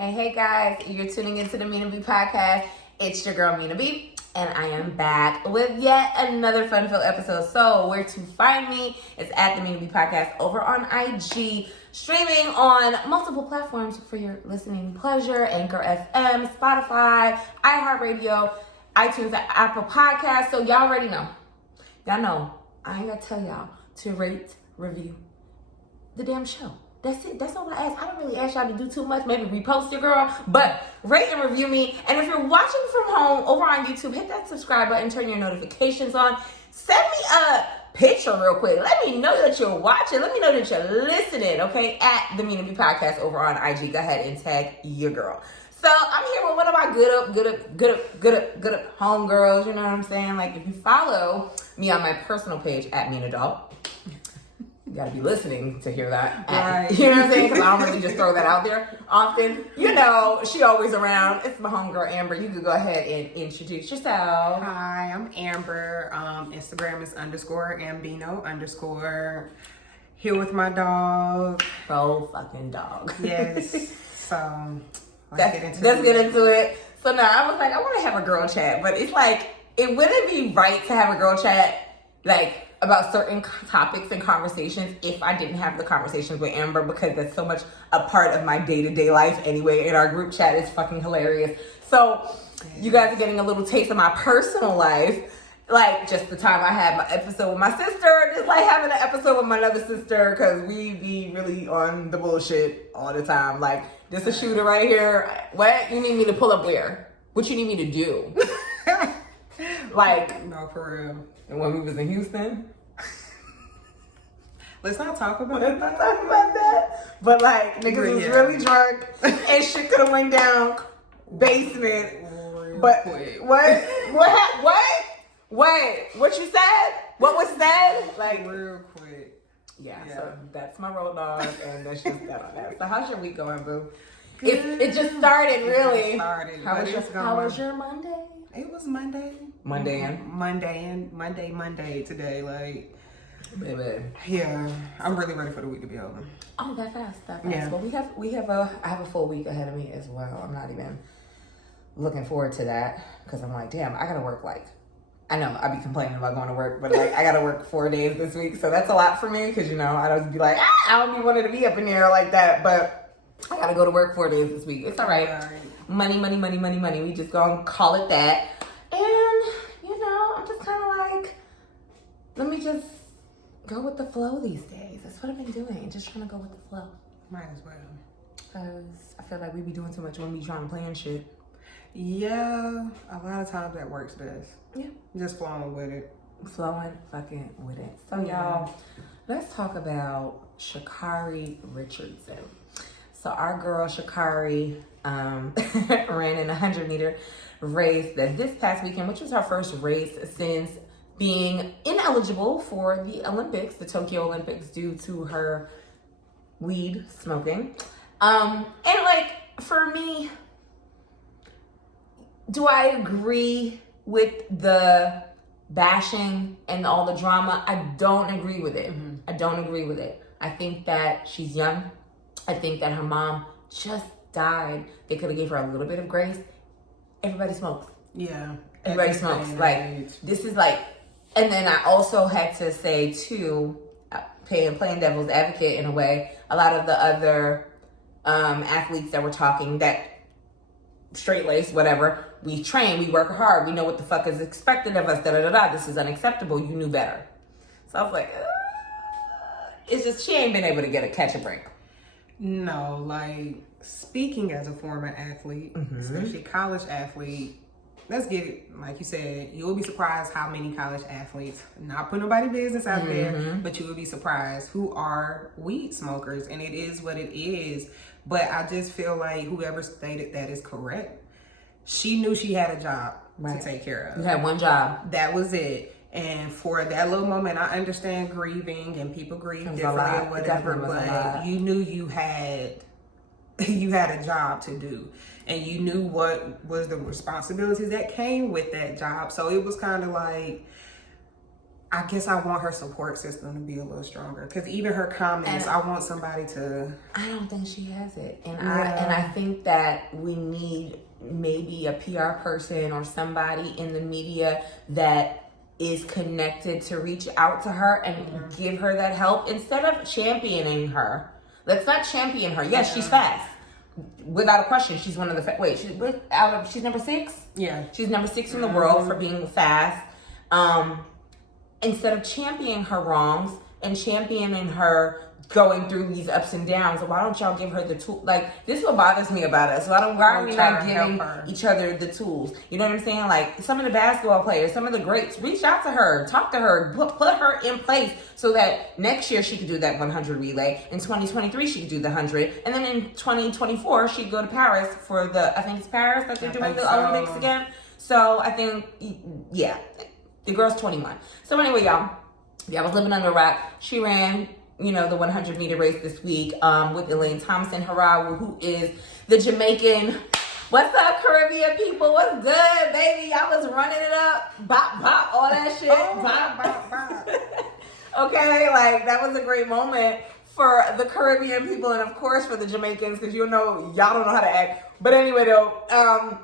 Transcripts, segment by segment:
Hey guys, you're tuning into the Mina B Podcast. It's your girl Mina B, and I am back with yet another fun-filled episode. So where to find me is at the Mina B Podcast over on IG, streaming on multiple platforms for your listening pleasure: Anchor FM, Spotify, iHeartRadio, iTunes, and Apple Podcasts. So y'all already know. Y'all know I ain't gotta tell y'all to rate, review the damn show. That's it. That's all I ask. I don't really ask y'all to do too much. Maybe repost your girl, but rate and review me. And if you're watching from home over on YouTube, hit that subscribe button, turn your notifications on. Send me a picture real quick. Let me know that you're watching. Let me know that you're listening, okay? At the Mina B Podcast over on IG. Go ahead and tag your girl. So I'm here with one of my good up homegirls. You know what I'm saying? Like, if you follow me on my personal page at Mina Doll, you gotta be listening to hear that. Right. You know what I'm saying? Because I don't really just throw that out there often. You know, she always around. It's my homegirl, Amber. You could go ahead and introduce yourself. Hi, I'm Amber. Instagram is _Ambino_. Here with my dog. Bro fucking dog. Yes. So, let's get into it. So now I was like, I want to have a girl chat. But it's like, it wouldn't be right to have a girl chat, like, about certain topics and conversations if I didn't have the conversations with Amber, because that's so much a part of my day-to-day life anyway, and our group chat is fucking hilarious. So you guys are getting a little taste of my personal life, like just the time I had my episode with my sister, just like having an episode with my other sister, because we be really on the bullshit all the time. Like, this a shooter right here. What? You need me to pull up where? What you need me to do? Like, no, for real. And when we was in Houston, let's not talk about that. But like, niggas was really drunk and shit could have went down basement. But quick. What you said? What was said? Like, real quick. Yeah. So that's my road dog, and that's just that on that. So how's your week going, boo? It just started, really. How was your Monday? It was Monday. Monday today. Like, baby. Yeah, I'm really ready for the week to be over. Oh, that fast. Yeah. Well, I have a full week ahead of me as well. I'm not even looking forward to that, because I'm like, damn, I gotta work. Like, I know I be complaining about going to work, but like, I gotta work 4 days this week, so that's a lot for me, because you know I don't be like, I don't be wanting to be up in there like that, but I gotta go to work 4 days this week. It's all right. Money. We just gonna call it that. And, you know, I'm just kind of like, let me just go with the flow these days. That's what I've been doing. Just trying to go with the flow. Might as well. Because I feel like we be doing too much when we trying to plan shit. Yeah, a lot of times that works best. Yeah. Just flowing with it. Flowing fucking with it. So, y'all, let's talk about Shakari Richardson. So our girl Shakari ran in a 100-meter race this past weekend, which was her first race since being ineligible for the Olympics, the Tokyo Olympics, due to her weed smoking. And like, for me, do I agree with the bashing and all the drama? I don't agree with it. Mm-hmm. I don't agree with it. I think that she's young. I think that her mom just died. They could have gave her a little bit of grace. Everybody smokes. Yeah. Everybody smokes. Like, this is like, and then I also had to say too, playing devil's advocate in a way, a lot of the other athletes that were talking, that straight-laced, whatever, we train, we work hard, we know what the fuck is expected of us, this is unacceptable, you knew better. So I was like, it's just, she ain't been able to catch a break. No, like, speaking as a former athlete, especially college athlete, let's get it, like you said, you'll be surprised how many college athletes, not putting nobody's business out there, but you will be surprised who are weed smokers, and it is what it is. But I just feel like whoever stated that is correct. She knew she had a job to take care of. You had one job. That was it. And for that little moment, I understand grieving, and people grieve differently or whatever, but you knew you had a job to do, and you knew what was the responsibilities that came with that job. So it was kind of like, I guess I want her support system to be a little stronger. Because even her comments, I want somebody to... I don't think she has it. And I think that we need maybe a PR person or somebody in the media that is connected to reach out to her and give her that help instead of championing her. Let's not champion her. Yes, she's fast. Without a question, she's one of the she's number 6. Yeah, she's number 6 in the world for being fast. Instead of championing her wrongs and championing her going through these ups and downs, why don't y'all give her the tool? Like, this is what bothers me about us. Why are we not giving each other the tools? You know what I'm saying? Like, some of the basketball players, some of the greats, reach out to her, talk to her, put her in place so that next year she could do that 100 relay. In 2023, she could do the 100. And then in 2024, she could go to Paris for I think it's Paris that they're doing the Olympics again. So I think, yeah, the girl's 21. So anyway, y'all, I was living under a rock. She ran, the 100-meter race this week with Elaine Thompson Harawa, who is the Jamaican. What's up, Caribbean people? What's good, baby? I was running it up. Bop, bop, all that shit. Bop, bop, bop. Okay, like, that was a great moment for the Caribbean people and, of course, for the Jamaicans, because y'all don't know how to act. But anyway, though,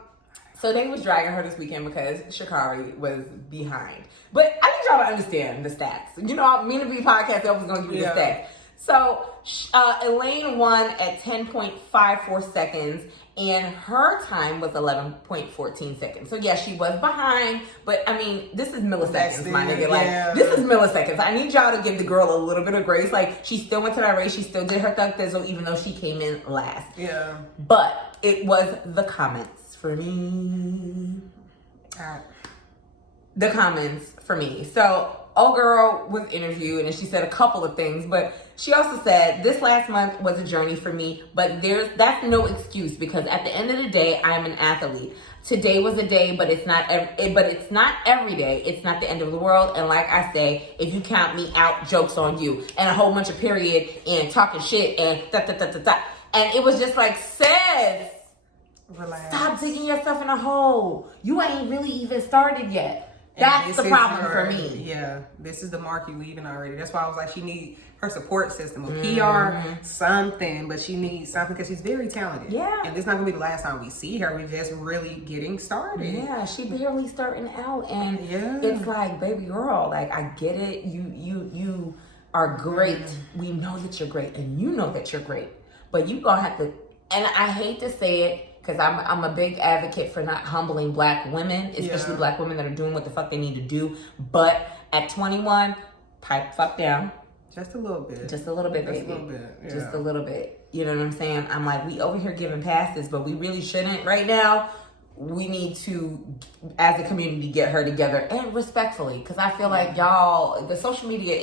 so they was dragging her this weekend because Shakari was behind. But I need y'all to understand the stats. Mina B Podcast always going to give you the stats. So Elaine won at 10.54 seconds, and her time was 11.14 seconds. So, yeah, she was behind, but, I mean, this is milliseconds, my nigga. Like, this is milliseconds. I need y'all to give the girl a little bit of grace. Like, she still went to that race. She still did her thug thizzle, even though she came in last. Yeah. But it was the comments for me. The comments for me. So, old girl was interviewed and she said a couple of things, but she also said, this last month was a journey for me, but that's no excuse because at the end of the day, I'm an athlete. Today was a day, but it's not every day. It's not the end of the world. And like I say, if you count me out, joke's on you. And a whole bunch of period and talking shit and da. And it was just like, sis, relax. Stop digging yourself in a hole. You ain't really even started yet. That's the problem for me. Yeah, this is the mark you leaving already. That's why I was like, she needs her support system, a PR, something, but she needs something because she's very talented. Yeah. And this is not going to be the last time we see her. We're just really getting started. Yeah, she barely starting out. And it's like, baby girl, like, I get it. You are great. We know that you're great, and you know that you're great. But you going to have to, and I hate to say it, because I'm a big advocate for not humbling black women, especially black women that are doing what the fuck they need to do. But at 21, pipe fuck down. Just a little bit. Just a little bit, baby. Just a little bit. Yeah. Just a little bit. You know what I'm saying? I'm like, we over here giving passes, but we really shouldn't right now. We need to, as a community, get her together and respectfully. Because I feel like y'all, the social media,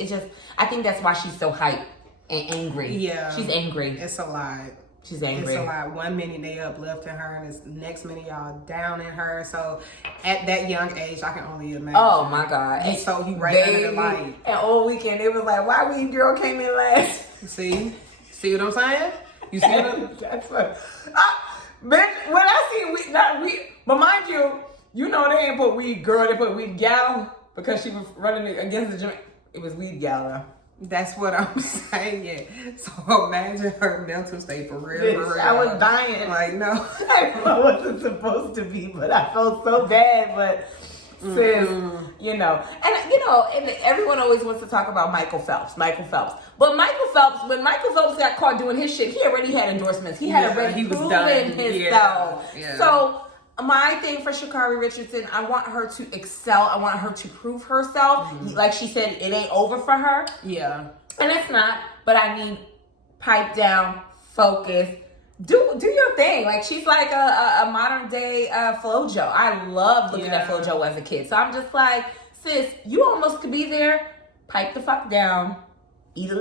I think that's why she's so hyped and angry. Yeah. She's angry. It's a lot. She's angry. It's a lot. One minute they uplifting her, and the next minute y'all downing her. So at that young age, I can only imagine. Oh my God! And so you right under the light. And all weekend it was like, why we girl came in last? See what I'm saying? You see what? That's what. Bitch, when I see but mind you, they ain't put weed girl. They put weed gal because she was running against the gym. It was weed gal though. That's what I'm saying. So imagine her mental state for real. Bitch, I was dying. Like, no. I wasn't supposed to be, but I felt so bad. But sis, and everyone always wants to talk about Michael Phelps. But Michael Phelps, when Michael Phelps got caught doing his shit, he already had endorsements. He had already proven himself. Yeah. So my thing for Shakari Richardson, I want her to excel. I want her to prove herself. Like she said, it ain't over for her. Yeah. And it's not, but I need pipe down, focus, do your thing. Like, she's like a modern day FloJo. I love looking at FloJo as a kid. So I'm just like, sis, you almost could be there. Pipe the fuck down. Eat a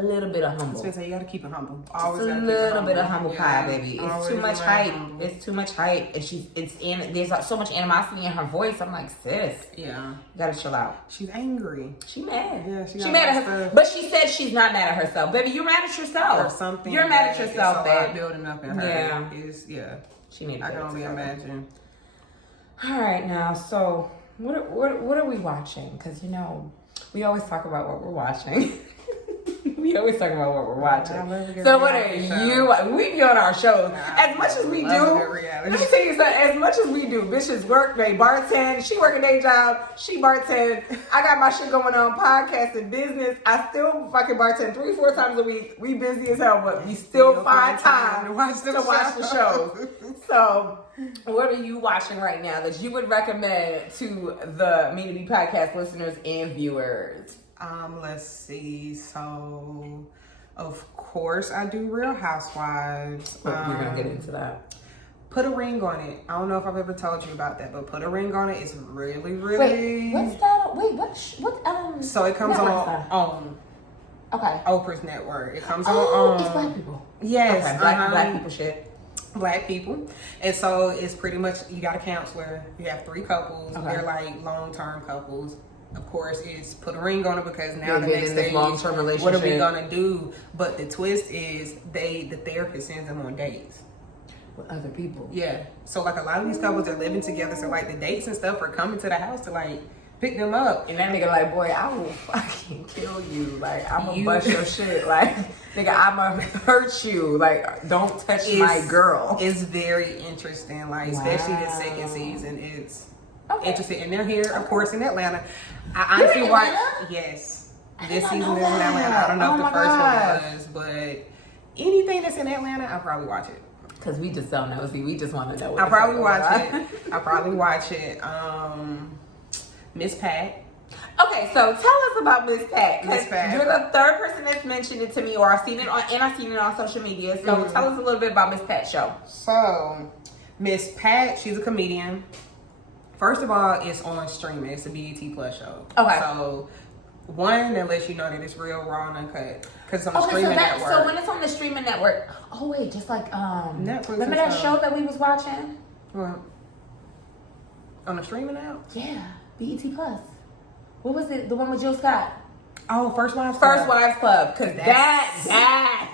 little bit of humble. I was gonna say, you gotta keep it humble. Always just a little bit of humble pie, baby. It's too much hype. It's too much hype, and there's so much animosity in her voice. I'm like, sis, you gotta chill out. She's angry. She mad. Yeah, she mad at herself. But she said she's not mad at herself, baby. You're mad at yourself. Or something. You're mad at yourself, babe. Building up in her. She needs. I can only imagine. All right, now, so what are we watching? Because We always talk about what we're watching. We always talk about what we're watching. So what are you? We be on our shows as much as we do. Let me tell you something. As much as we do, bitches work. They bartend. She work a day job. She bartend. I got my shit going on, podcast and business. I still fucking bartend 3-4 times a week. We busy as hell, but we still find time to watch the shows. So, what are you watching right now that you would recommend to the Mina B Podcast listeners and viewers? Let's see. So, of course, I do Real Housewives. We're gonna get into that. Put a Ring on It. I don't know if I've ever told you about that, but Put a Ring on It is really, really. Wait, what's that? Wait, what? So it comes on okay, Oprah's network. It comes on. It's black people. Yes, okay, black people shit. Black people, and so it's pretty much you got a counselor. You have 3 couples. Okay. They're like long-term couples. Of course, it's put a ring on it because now the next thing, long-term relationship. What are we gonna do? But the twist is the therapist sends them on dates with other people. Yeah. So like a lot of these couples are living together. So like the dates and stuff are coming to the house to like pick them up. And that nigga like, boy, I will fucking kill you. Like, I'm gonna bust your shit. Like, nigga, I'm gonna hurt you. Like, don't touch my girl. It's very interesting. Like, especially the second season. It's interesting. And they're here, of course, in Atlanta. I honestly watched. Yes. This season is in Atlanta. I don't know if the first one was, but anything that's in Atlanta, I'll probably watch it. Because we just don't know. See, we just want to know what I'll probably watch it. Miss Pat. Okay, so tell us about Miss Pat. Miss Pat. You're the third person that's mentioned it to me, or I've seen it on social media. So tell us a little bit about Miss Pat's show. So, Miss Pat, she's a comedian. First of all, it's on streaming. It's a BET Plus show. Okay. So, one, that lets you know that it's real, raw, and uncut. Because it's on the streaming network. So when it's on the streaming network, oh wait, just like Netflix. Remember that show that we was watching? What? On the streaming app? Yeah, BET Plus. What was it? The one with Jill Scott? Oh, First Wives Club. Because that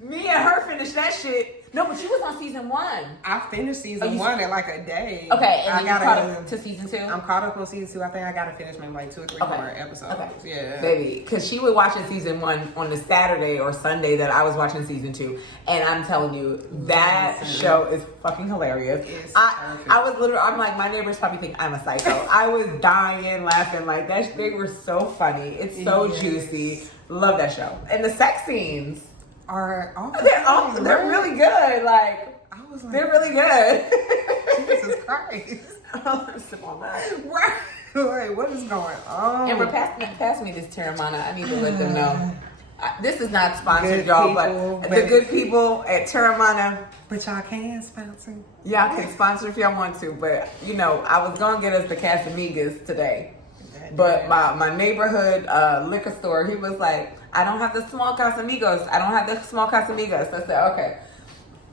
me and her finished that shit. No, but you was on season 1. I finished season 1 in like a day. Okay, and then you caught up to season 2? I'm caught up on season 2. I think I gotta finish maybe like 2 or 3 more episodes. Okay. Yeah. Baby, because she was watching season 1 on the Saturday or Sunday that I was watching season 2. And I'm telling you, that show is fucking hilarious. I was literally, I'm like, my neighbors probably think I'm a psycho. I was dying laughing like that. They were so funny. It's so juicy. Love that show. And the sex scenes are they're really good. Like, I was like, they're really good. Jesus Christ. Right. Wait, what is going on? Amber, pass me this Terramana. I need to let them know. This is not sponsored, y'all, but the good people at Terramana. But y'all can sponsor. Y'all can sponsor if y'all want to. But, you know, I was going to get us the Casamigas today. But my neighborhood liquor store, he was like, I don't have the small Casamigos. I said, okay.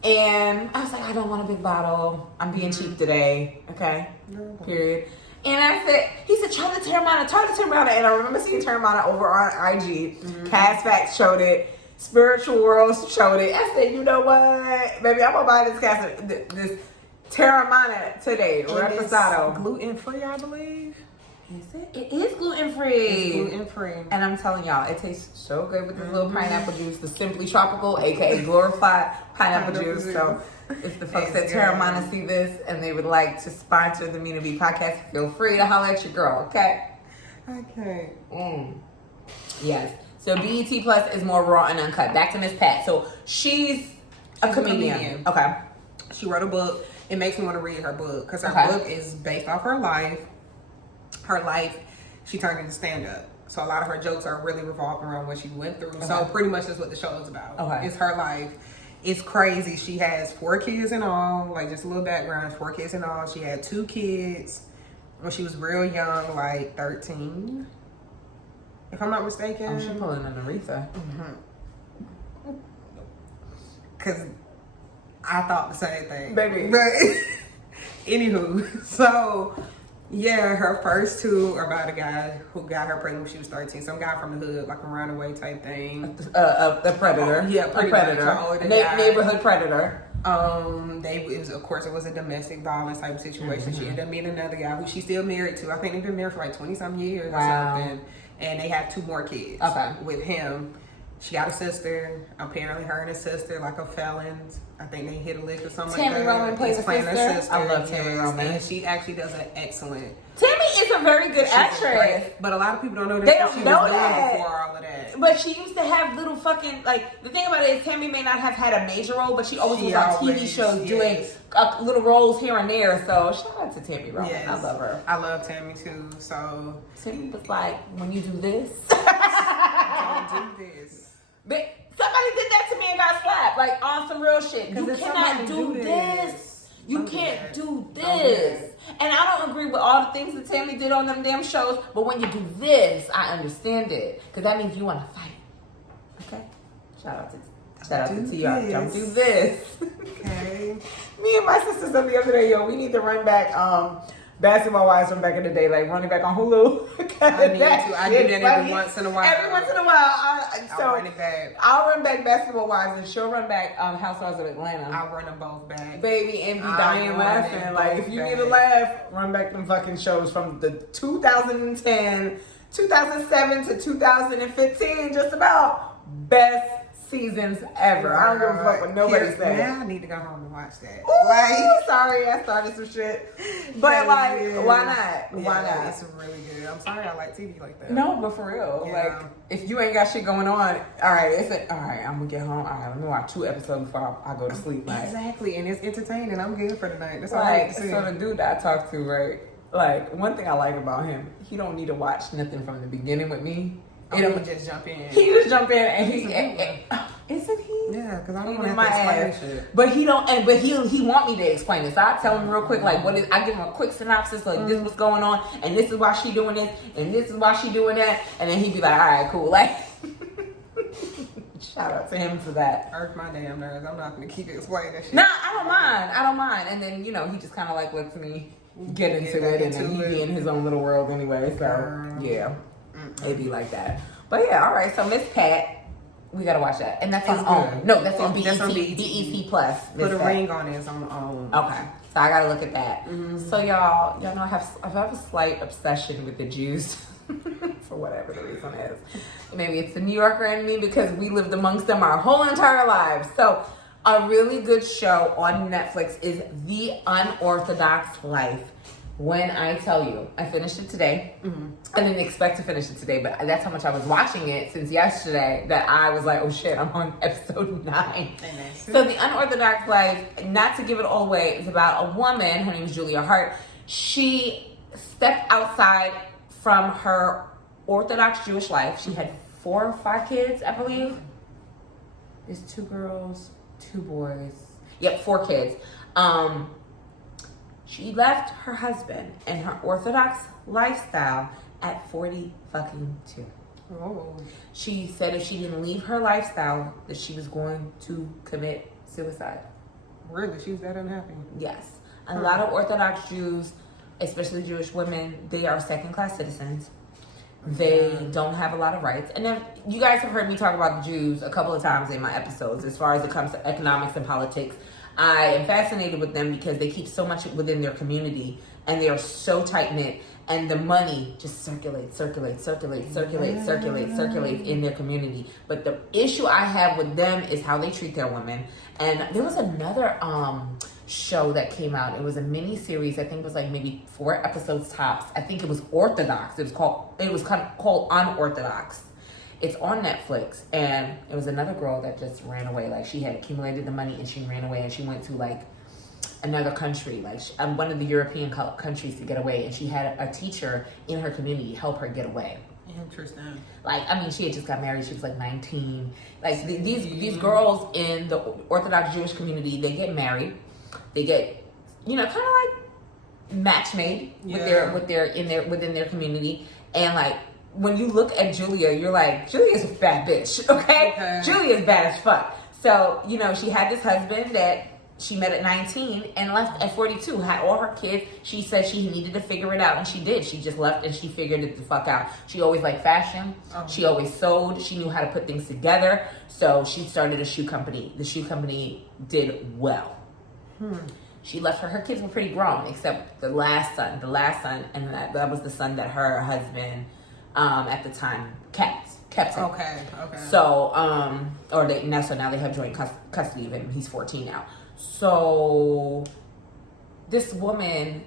And I was like, I don't want a big bottle. I'm being cheap today. Okay. Period. And I said, he said, try the Terramana. And I remember seeing Terramana over on IG. Past Facts showed it. Spiritual Worlds showed it. I said, you know what? Baby, I'm going to buy this Terramana today. Reposado. Gluten-free, I believe. Is it? It is gluten-free. It's gluten-free. And I'm telling y'all, it tastes so good with this little pineapple juice, the Simply Tropical, aka glorified pineapple juice. So if the folks at Terramana see this and they would like to sponsor the Mina B Podcast, feel free to holler at your girl, okay? Okay. Yes. So BET Plus is more raw and uncut. Back to Miss Pat. So she's a comedian. Okay. She wrote a book. It makes me want to read her book because her book is based off her life. She turned into stand-up. So a lot of her jokes are really revolving around what she went through. So pretty much that's what the show is about. It's her life. It's crazy. She has 4 kids in all. Like, just a little background. 4 kids in all. She had 2 kids when she was real young, like 13. If I'm not mistaken. Oh, she's pulling an Aretha. Because I thought the same thing. Baby. But, anywho, so... yeah, her first 2 are about a guy who got her pregnant when she was 13. Some guy from the hood, like a runaway type thing. A predator. Yeah, a predator. Neighborhood predator. Of course, it was a domestic violence type situation. She ended up meeting another guy who she's still married to. I think they've been married for like 20-some years or something. and they have 2 more kids. Okay. With him. She got a sister. Apparently, her and his sister, like, are felons. I think they hit a lick or something like that. Tammy Roman plays He's playing her her sister. I love Tammy Roman. And she actually does an excellent. Tammy is a very good actress. But a lot of people don't know They what don't she know was that. doing before all of that. But she used to have little fucking, like, the thing about it is Tammy may not have had a major role, but she always was on TV shows doing little roles here and there. So shout out to Tammy Roman. Yes. I love her. I love Tammy too. So Tammy was like, when you do this. don't do this. But somebody did that to me and got slapped, like on some real shit. You cannot do this. You can't do this. And I don't agree with all the things that Tammy did on them damn shows, but when you do this, I understand it. Because that means you want to fight. Okay? Shout out to TR. Don't do this. Okay. Me and my sister said the other day, yo, we need to run back Basketball Wives from back in the day, like running back on Hulu. I do that every once in a while. Every once in a while. I'll run it back. I'll run back Basketball Wives and she'll run back Housewives of Atlanta. I'll run them both back. Baby, and be dying laughing. Like, if you need a laugh, run back them fucking shows from the 2010, 2007 to 2015. Just about best seasons ever. I don't give a fuck what nobody says. Now I need to go home and watch that. Ooh, like, sorry, I started some shit. But like, why not? Why not? It's really good. I'm sorry I like TV like that. No, but for real. Yeah. Like, if you ain't got shit going on, alright, I'm gonna get home. Alright, let me watch 2 episodes before I go to sleep. Like, exactly, and it's entertaining. I'm good for the night. That's all like, I have to say. so the dude that I talked to, right? Like, one thing I like about him, he don't need to watch nothing from the beginning with me. He don't just jump in. He just jump in and isn't he? Yeah, because I don't want to have to explain shit. But he don't, but he want me to explain it. So I tell him real quick, like, what is? I give him a quick synopsis, like, this is what's going on, and this is why she doing this, and this is why she doing that, and then he'd be like, all right, cool, like. Shout out to him for that. Hurt my damn nerves. I'm not gonna keep explaining that shit. Nah, I don't mind. And then, you know, he just kind of like lets me get into it, and then he be in his own little world anyway. So yeah, it'd be like that. But yeah, all right. So Miss Pat, we gotta watch that, and that's on OWN. No, that's on BET. That's on BET Plus. Put a ring on it. It's on OWN. Okay, so I gotta look at that. So y'all know I have a slight obsession with the Jews. For whatever the reason is. Maybe it's the New Yorker in me because we lived amongst them our whole entire lives. So a really good show on Netflix is The Unorthodox Life. When I tell you, I finished it today. I didn't expect to finish it today, but that's how much I was watching it since yesterday that I was like, oh shit, I'm on episode 9. So The Unorthodox Life, not to give it all away, is about a woman, her name is Julia Hart. She stepped outside from her Orthodox Jewish life. She had 4 or 5 kids, I believe. There's 2 girls, 2 boys. Yep, 4 kids. She left her husband and her Orthodox lifestyle at 40 fucking 2. Oh. She said if she didn't leave her lifestyle, that she was going to commit suicide. Really? She was that unhappy? Yes. A lot of Orthodox Jews, especially Jewish women, they are second-class citizens. They don't have a lot of rights. And then you guys have heard me talk about the Jews a couple of times in my episodes as far as it comes to economics and politics. I am fascinated with them because they keep so much within their community and they are so tight-knit, and the money just circulates in their community. But the issue I have with them is how they treat their women. And there was another show that came out. It was a mini series. I think it was like maybe 4 episodes tops. I think it was Orthodox. It was kind of called Unorthodox. It's on Netflix, and it was another girl that just ran away. Like, she had accumulated the money and she ran away, and she went to like another country, like one of the European countries, to get away. And she had a teacher in her community help her get away. Interesting. Like, I mean, she had just got married. She was like 19. Like, these girls in the Orthodox Jewish community, they get married. They get, you know, kind of like match made within their community. And like, when you look at Julia, you're like, Julia's a bad bitch, okay? Julia's bad as fuck. So, you know, she had this husband that she met at 19 and left at 42, had all her kids. She said she needed to figure it out, and she did. She just left and she figured it the fuck out. She always liked fashion. She always sewed. She knew how to put things together. So she started a shoe company. The shoe company did well. She left her kids were pretty grown, except the last son, and that was the son that her husband at the time kept him. Okay. So, so now they have joint custody of him. He's 14 now. So, this woman,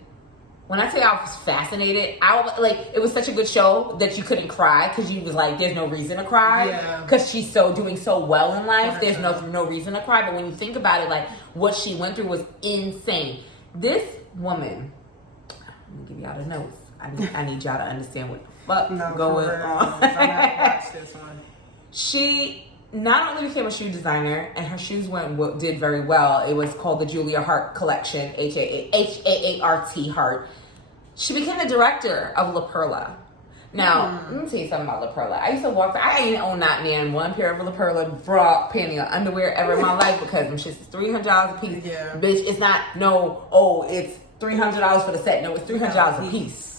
when I say I was fascinated, it was such a good show that you couldn't cry because you was like, there's no reason to cry. Yeah. Because she's doing so well in life. There's no reason to cry. But when you think about it, like, what she went through was insane. This woman, let me give y'all the notes. I need y'all to understand what the fuck going on. I have to watch this one. She not only became a shoe designer, and her shoes did very well. It was called the Julia Hart Collection, Haart Hart. She became the director of La Perla. Now, let me tell you something about La Perla. I used to walk. I ain't own not man one pair of La Perla bra, panty, or underwear ever in my life because them shits is $300 a piece. Yeah. Bitch, it's not it's $300 for the set. No, it's $300 a piece.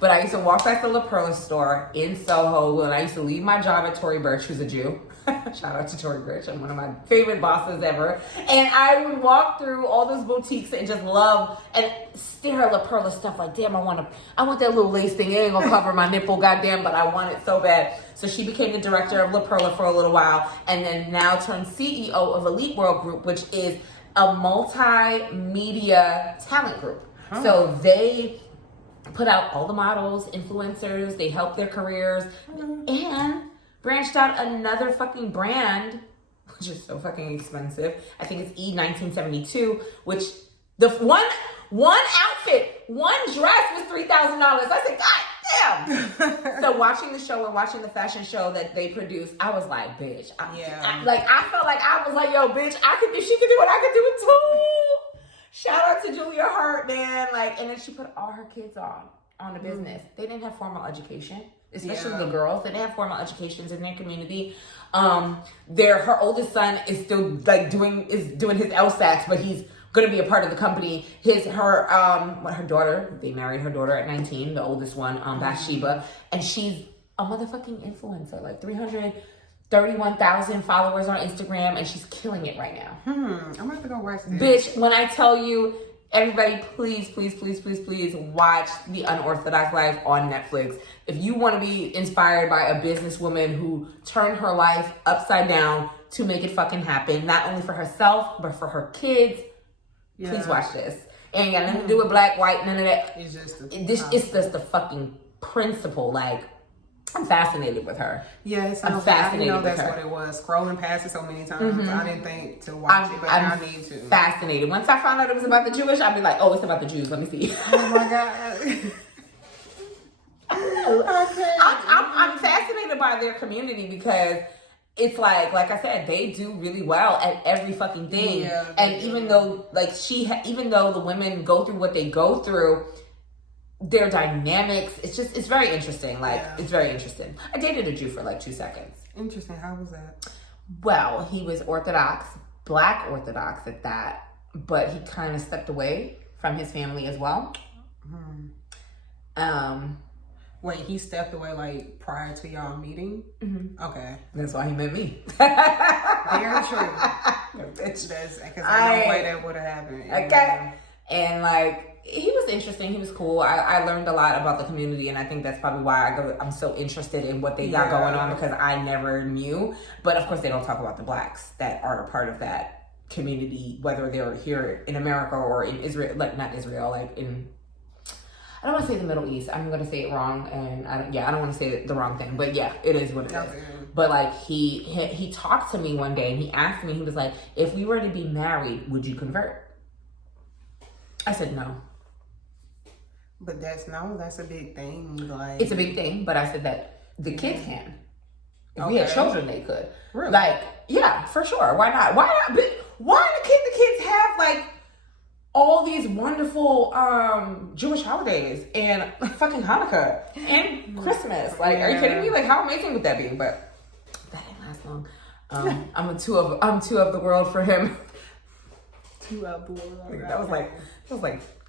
But I used to walk past the La Perla store in Soho when I used to leave my job at Tory Burch, who's a Jew. Shout out to Tory Burch. I'm one of my favorite bosses ever. And I would walk through all those boutiques and just love and stare at La Perla stuff like, damn, I want that little lace thing. It ain't gonna cover my nipple, goddamn, but I want it so bad. So she became the director of La Perla for a little while and then now turned CEO of Elite World Group, which is a multimedia talent group. Huh. So they put out all the models, influencers, they help their careers, and branched out another fucking brand, which is so fucking expensive. I think it's E1972, which the one outfit, one dress was $3,000. I said, God damn. So watching the show and watching the fashion show that they produced, I was like, bitch. I felt like I was like, yo, bitch, if she could do it, I could do it too. Shout out to Julia Hart, man. And then she put all her kids on the business. They didn't have formal education, especially the girls. They didn't have formal educations in their community. Her oldest son is still doing his LSATs, but he's gonna be a part of the company. Her daughter, they married her daughter at 19, the oldest one, Bathsheba, and she's a motherfucking influencer, 331,000 followers on Instagram, and she's killing it right now. I'm gonna have to go watch this. Bitch, when I tell you, everybody, please watch The Unorthodox Life on Netflix. If you want to be inspired by a businesswoman who turned her life upside down to make it fucking happen, not only for herself, but for her kids, please watch this. It ain't got nothing to do with black, white, none of that. It's just it's just the fucking principle. I'm fascinated with her. Yes, I'm fascinated with her. That's what it was. Scrolling past it so many times, I didn't think to watch it, but I need to. Fascinated. Once I found out it was about the Jewish, I'd be like, oh, it's about the Jews. Let me see. Oh my God. I'm fascinated by their community because it's like I said, they do really well at every fucking thing. Yeah, and even though even though the women go through what they go through, their dynamics, it's very interesting. It's very interesting. I dated a Jew for 2 seconds. Interesting. How was that? Well, he was Orthodox, Black Orthodox at that, but he kind of stepped away from his family as well. Wait, he stepped away prior to y'all meeting? Mm-hmm. Okay. That's why he met me. Very true. Because there's no way that would have happened. Okay. And he was interesting. He was cool. I learned a lot about the community, and I think that's probably why I'm so interested in what they got going on, because I never knew. But of course, they don't talk about the blacks that are a part of that community, whether they're here in America or in Israel, not Israel, in, I don't want to say the Middle East. I'm going to say it wrong, and I don't want to say the wrong thing, but yeah, it is what it is. But he talked to me one day, and he asked me, he was like, if we were to be married, would you convert? I said no. But that's a big thing. It's a big thing, but I said that the kids can. If we had children, they could. Really? Yeah, for sure. Why not? Why do the kids have all these wonderful Jewish holidays and fucking Hanukkah and Christmas? Are you kidding me? How amazing would that be? But that didn't last long. I'm two of the world for him. Two of the world. That was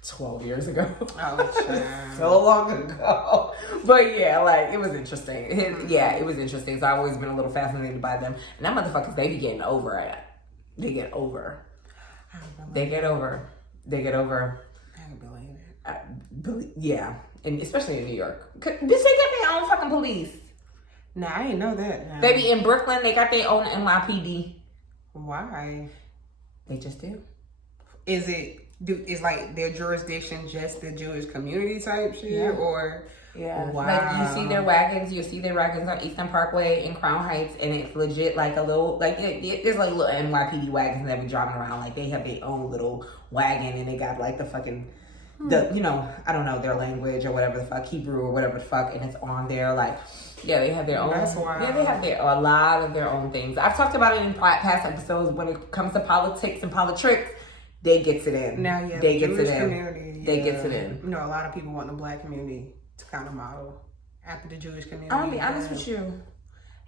12 years ago. Oh, so long ago. But yeah, it was interesting. It was interesting. So I've always been a little fascinated by them. And that motherfuckers, they be getting over it. They get over. They get over. I can believe it. Yeah, and especially in New York. Bitch, they got their own fucking police. Nah, I didn't know that. Nah. Baby, in Brooklyn, they got their own NYPD. Why? They just do. Is like their jurisdiction just the Jewish community type shit, or? Yeah, wow. Like you see their wagons on Eastern Parkway in Crown Heights, and it's legit like a little, like there's like little NYPD wagons that be driving around. Like they have their own little wagon, and they got like the fucking, I don't know their language or whatever the fuck, Hebrew or whatever the fuck, and it's on there. Like, yeah, they have their own. That's wild. Yeah, they have a lot of their own things. I've talked about it in past episodes when it comes to politics and politics. They gets it in. Now, yeah, they the gets Jewish it in. Community, They gets it in. You know, a lot of people want the black community to kind of model after the Jewish community. I'm gonna be honest with you.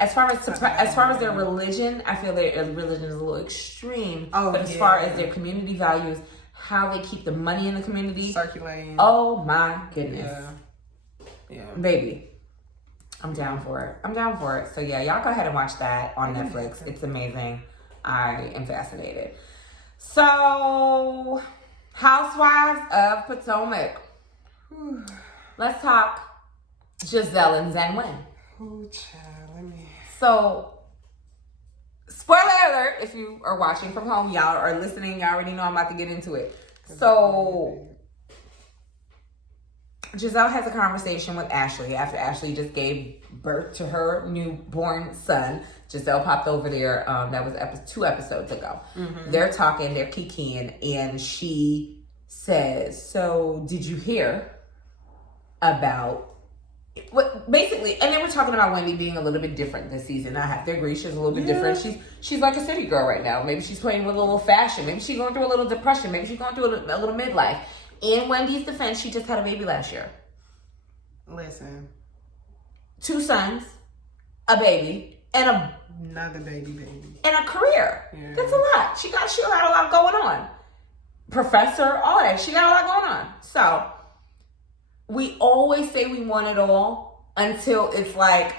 As far as their religion, I feel their religion is a little extreme. But as far as their community values, how they keep the money in the community circulating. Oh my goodness. Yeah. Baby. I'm down for it. So yeah, y'all go ahead and watch that on Netflix. It's amazing. I am fascinated. So, Housewives of Potomac. Let's talk Giselle and Zen Wynn. Oh, child, So, spoiler alert, if you are watching from home, y'all are listening, y'all already know I'm about to get into it. So, Giselle has a conversation with Ashley after Ashley just gave birth to her newborn son. Giselle popped over there. That was 2 episodes ago. Mm-hmm. They're talking, they're kikiing, and she says, "So did you hear about what?" Basically, and they were talking about Wendy being a little bit different this season. I have to agree, she's a little bit different. She's like a city girl right now. Maybe she's playing with a little fashion. Maybe she's going through a little depression. Maybe she's going through a little midlife. In Wendy's defense, she just had a baby last year. Listen. 2 sons, a baby, and another baby. And a career. Yeah. That's a lot. She got a lot going on. Professor, all that. She got a lot going on. So, we always say we want it all until it's like,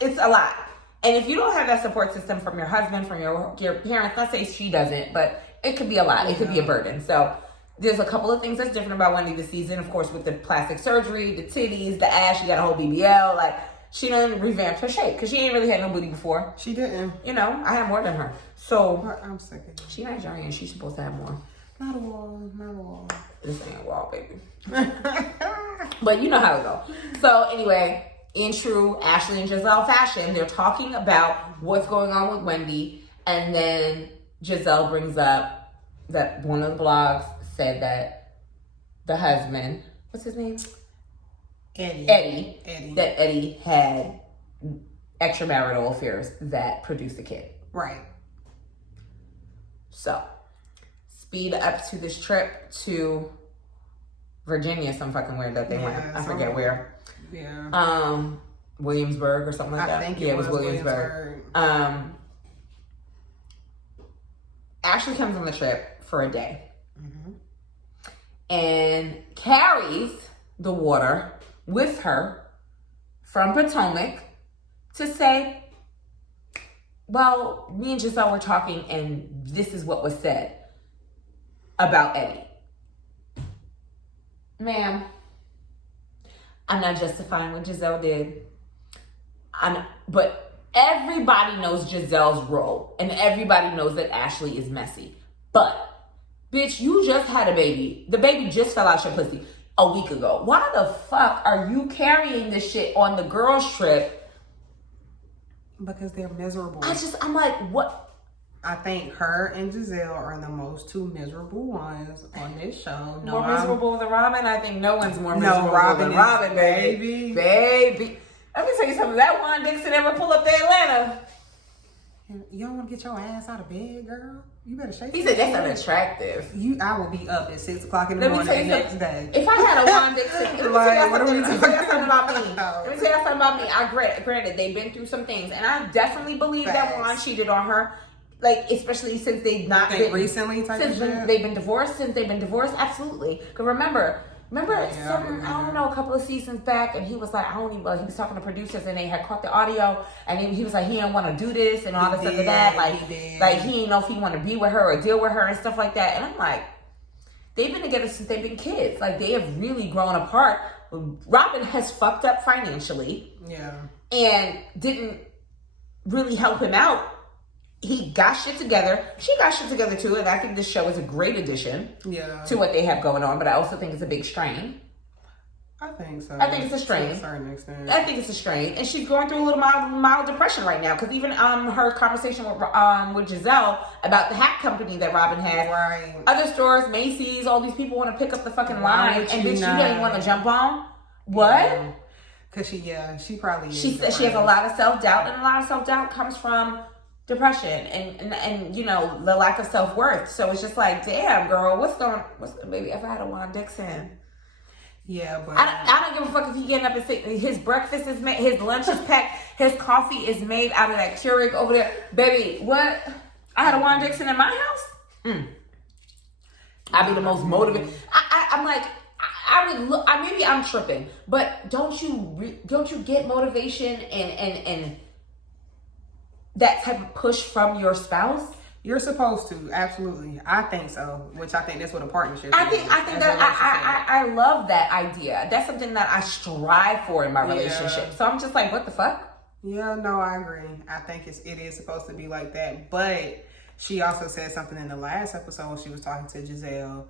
it's a lot. And if you don't have that support system from your husband, from your parents, let's say she doesn't, but it could be a lot. It could be a burden. So, there's a couple of things that's different about Wendy this season. Of course, with the plastic surgery, the titties, the ass, she got a whole BBL. Like, she done revamped her shape because she ain't really had no booty before. She didn't. I had more than her. So, I'm sick of it. She Nigerian. She's supposed to have more. Not a wall. This ain't a wall, baby. But you know how it goes. So, anyway, in true Ashley and Giselle fashion, they're talking about what's going on with Wendy. And then Giselle brings up that one of the blogs said that the husband, what's his name? Eddie. That Eddie had extramarital affairs that produced a kid. Right. So, speed up to this trip to Virginia, some fucking weird that they went. I forget where. Yeah. Williamsburg or something like that. I think it was Williamsburg. Ashley comes on the trip for a day. Mm-hmm. And carries the water with her from Potomac to say, well, me and Giselle were talking and this is what was said about Eddie. Ma'am, I'm not justifying what Giselle did. But everybody knows Giselle's role and everybody knows that Ashley is messy. But bitch, you just had a baby. The baby just fell out your pussy a week ago. Why the fuck are you carrying this shit on the girls' trip? Because they're miserable. I'm like, what? I think her and Giselle are the most 2 miserable ones on this show. More miserable than Robin? I think no one's more miserable than Robin, baby. Baby. Let me tell you something. That Juan Dixon ever pull up to Atlanta. You don't want to get your ass out of bed, girl? You better shake He said that's unattractive. I will be up at 6 o'clock in the morning the next day. If I had a Juan Dixon, let me tell you something about me. Let me tell you something about me. Granted, they've been through some things, and I definitely believe that Juan cheated on her. Like, especially since they've not been recently. Since they've been divorced. Absolutely. Because remember, I don't know, a couple of seasons back, and he was like, he was talking to producers, and they had caught the audio, and he was like, he didn't want to do this, and all this other that, like he didn't know if he wanted to be with her or deal with her and stuff like that. And I'm like, they've been together since they've been kids. Like, they have really grown apart. Robin has fucked up financially. Yeah. And didn't really help him out. He got shit together. She got shit together too. And I think this show is a great addition to what they have going on. But I also think it's a big strain. I think so. I think it's a strain. To a certain extent. I think it's a strain. And she's going through a little mild depression right now. Because even her conversation with Giselle about the hat company that Robin had. Right. Other stores, Macy's, all these people want to pick up the fucking line. And bitch, you didn't want to jump on? What? Yeah. Because she probably is. She said she has a lot of self-doubt. And a lot of self-doubt comes from depression and you know, the lack of self-worth. So it's just like, damn, girl, baby, if I had a Juan Dixon. Yeah, but I don't give a fuck if he getting up and say his breakfast is made, his lunch is packed, his coffee is made out of that Keurig over there. Baby, what? I had a Juan Dixon in my house? I'd be the most motivated. I'm like, I would look, maybe I'm tripping, but don't you get motivation and that type of push from your spouse? You're supposed to, absolutely. I think so. Which I think that's what a partnership is. I think that I love that idea. That's something that I strive for in my relationship. So I'm just like, what the fuck? Yeah, no, I agree. I think it is supposed to be like that. But she also said something in the last episode when she was talking to Giselle.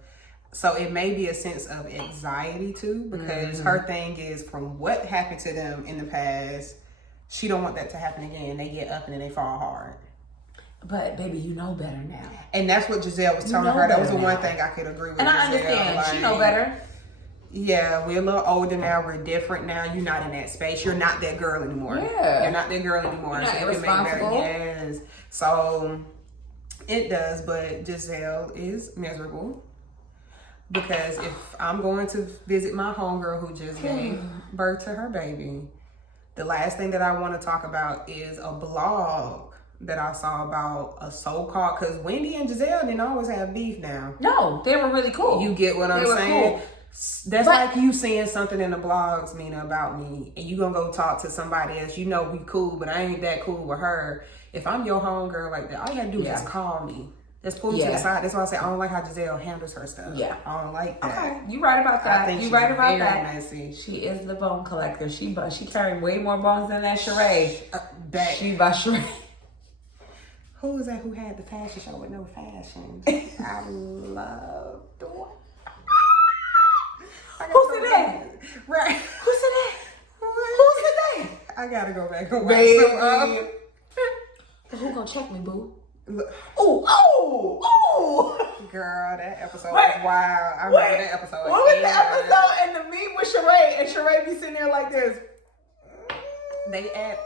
So it may be a sense of anxiety too, because her thing is, from what happened to them in the past, she don't want that to happen again. They get up and then they fall hard. But baby, you know better now. And that's what Giselle was telling her. That was the one thing I could agree with. And Giselle. I understand. Like, she know better. Yeah, we're a little older now. We're different now. You're not in that space. You're not that girl anymore. Yeah. You're not that girl anymore. You're not so irresponsible. Yes. So it does, but Giselle is miserable. Because if I'm going to visit my homegirl who just gave birth to her baby, the last thing that I want to talk about is a blog that I saw about a so-called, because Wendy and Giselle didn't always have beef now. No, they were really cool. You get what I'm saying? Cool. That's like you seeing something in the blogs, Mina, about me, and you gonna go talk to somebody else. You know we cool, but I ain't that cool with her. If I'm your homegirl like that, all you gotta do is just call me. Just pull me to the side. That's why I say I don't like how Giselle handles her stuff. Yeah. I don't like that. Okay. You right about that. I think you right about that. Messy. She is the bone collector. She carrying way more bones than that Sheree. She by Sheree. Who was that who had the fashion show with no fashion? I love the one. Who said that? Right. Who said that? Who said that? I gotta go back and watch some Who gonna check me, boo? Oh! Girl, that episode was wild. I remember that episode. What was the episode? And the meme with Sheree, and Sheree be sitting there like this. They at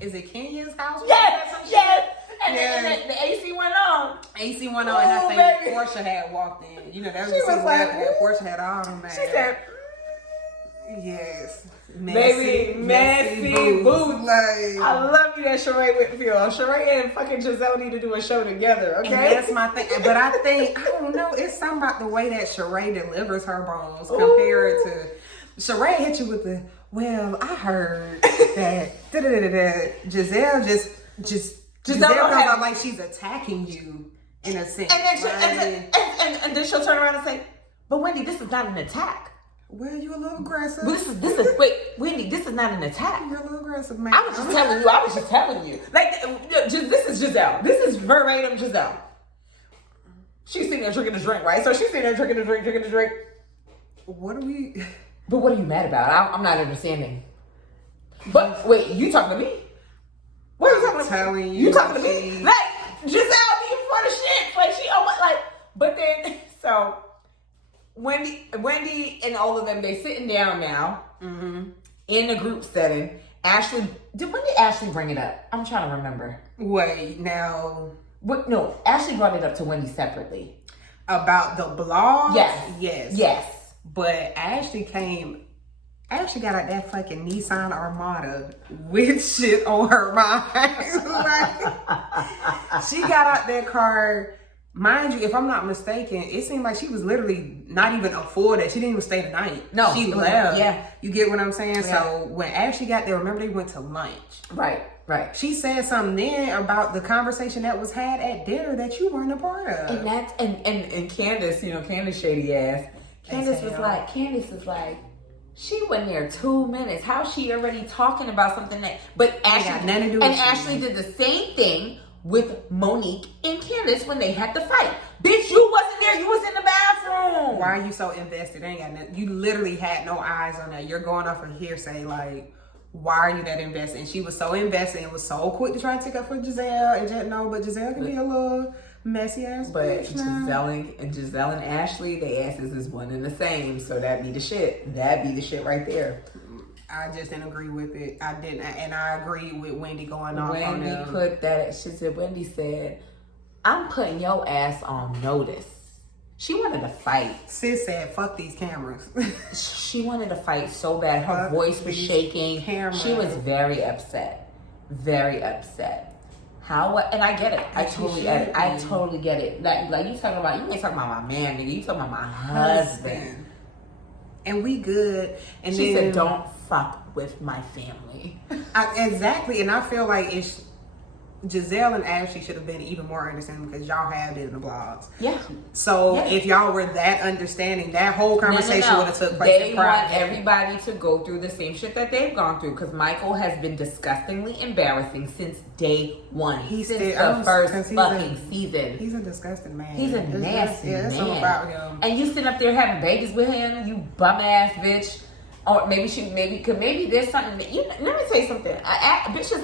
is it Kenya's house? Yes. And the AC went on. AC went on, and I think Portia had walked in. You know, that was the scene where Portia had all them bags. She said, yes. Messy boots. Like, I love you that Sheree Whitfield. Sheree and fucking Giselle need to do a show together, okay? And that's my thing. But I think, I don't know, it's something about the way that Sheree delivers her bones compared to... Sheree hit you with the, well, I heard that Giselle Giselle comes out like she's attacking you in a sense. And then she'll turn around and say, but Wendy, this is not an attack. Well, you a little aggressive. Wait, Wendy, this is not an attack. You're a little aggressive, man. I was just telling you. Like, this is Giselle. This is verbatim Giselle. She's sitting there drinking a drink, right? So she's sitting there drinking a drink. What are we... But what are you mad about? I'm not understanding. But wait, you talking to me? What are you talking to me? You talking to me? Like, Giselle being for the shit. Like, she almost like, but then, so, Wendy and all of them, they sitting down now in the group setting. When did Ashley bring it up? I'm trying to remember. Wait, now. No, Ashley brought it up to Wendy separately. About the blog? Yes. But Ashley got out that fucking Nissan Armada with shit on her mind. Like, she got out that car. Mind you, if I'm not mistaken, it seemed like she was literally not even afford it. She didn't even stay the night. No. She left. Yeah. You get what I'm saying? Yeah. So when Ashley got there, remember they went to lunch. Right. Right. She said something then about the conversation that was had at dinner that you weren't a part of. And that's and Candace, Candace shady ass. Candace was like, she went there 2 minutes. How's she already talking about something that? But Ashley did the same thing with Monique and Candace when they had to fight. Bitch, you wasn't there. You was in the bathroom. Why are you so invested? You literally had no eyes on that. You're going off of hearsay. Like, why are you that invested? And she was so invested and was so quick to try and take up for Giselle. And but Giselle can be a little messy ass. But Giselle and Ashley, they asses is one and the same. So that be the shit. That be the shit right there. I just didn't agree with it. I didn't, and I agree with Wendy going off on them. Wendy said, I'm putting your ass on notice. She wanted to fight. Sis said, fuck these cameras. She wanted to fight so bad. Her voice was shaking. Cameras. She was very upset. Very upset. And I get it. I totally get it. I totally get it. Like you ain't talking about my man, nigga. You talking about my husband. And we good. And she said, don't fuck with my family. Exactly. And I feel like Giselle and Ashley should have been even more understanding because y'all have it in the blogs. Yeah. So if y'all were that understanding, that whole conversation would have took place. They want everybody to go through the same shit that they've gone through because Michael has been disgustingly embarrassing since day one. Since the first fucking season. He's a disgusting man. He's a nasty man. It's all about him. And you sitting up there having babies with him, you bum ass bitch. Or maybe there's something that let me tell you something. Bitches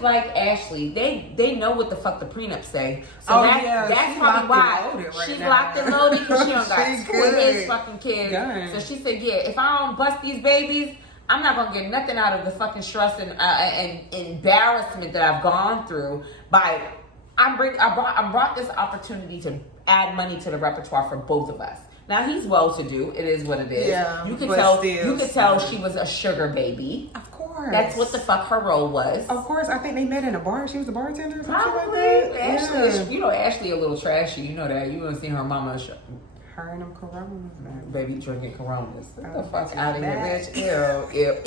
like Ashley, they know what the fuck the prenup say. So that's probably why she's locked and loaded because she don't got two of his fucking kids. Done. So she said, yeah, if I don't bust these babies, I'm not gonna get nothing out of the fucking stress and embarrassment that I've gone through. I brought this opportunity to add money to the repertoire for both of us. Now he's well-to-do. It is what it is. Yeah, you could tell she was a sugar baby. Of course. That's what the fuck her role was. Of course. I think they met in a bar. She was a bartender or something like that. Ashley, Ashley a little trashy. You know that. You want to see her mama. Her and them Coronas, man. Baby drinking Coronas. Get the fuck out of here, bitch.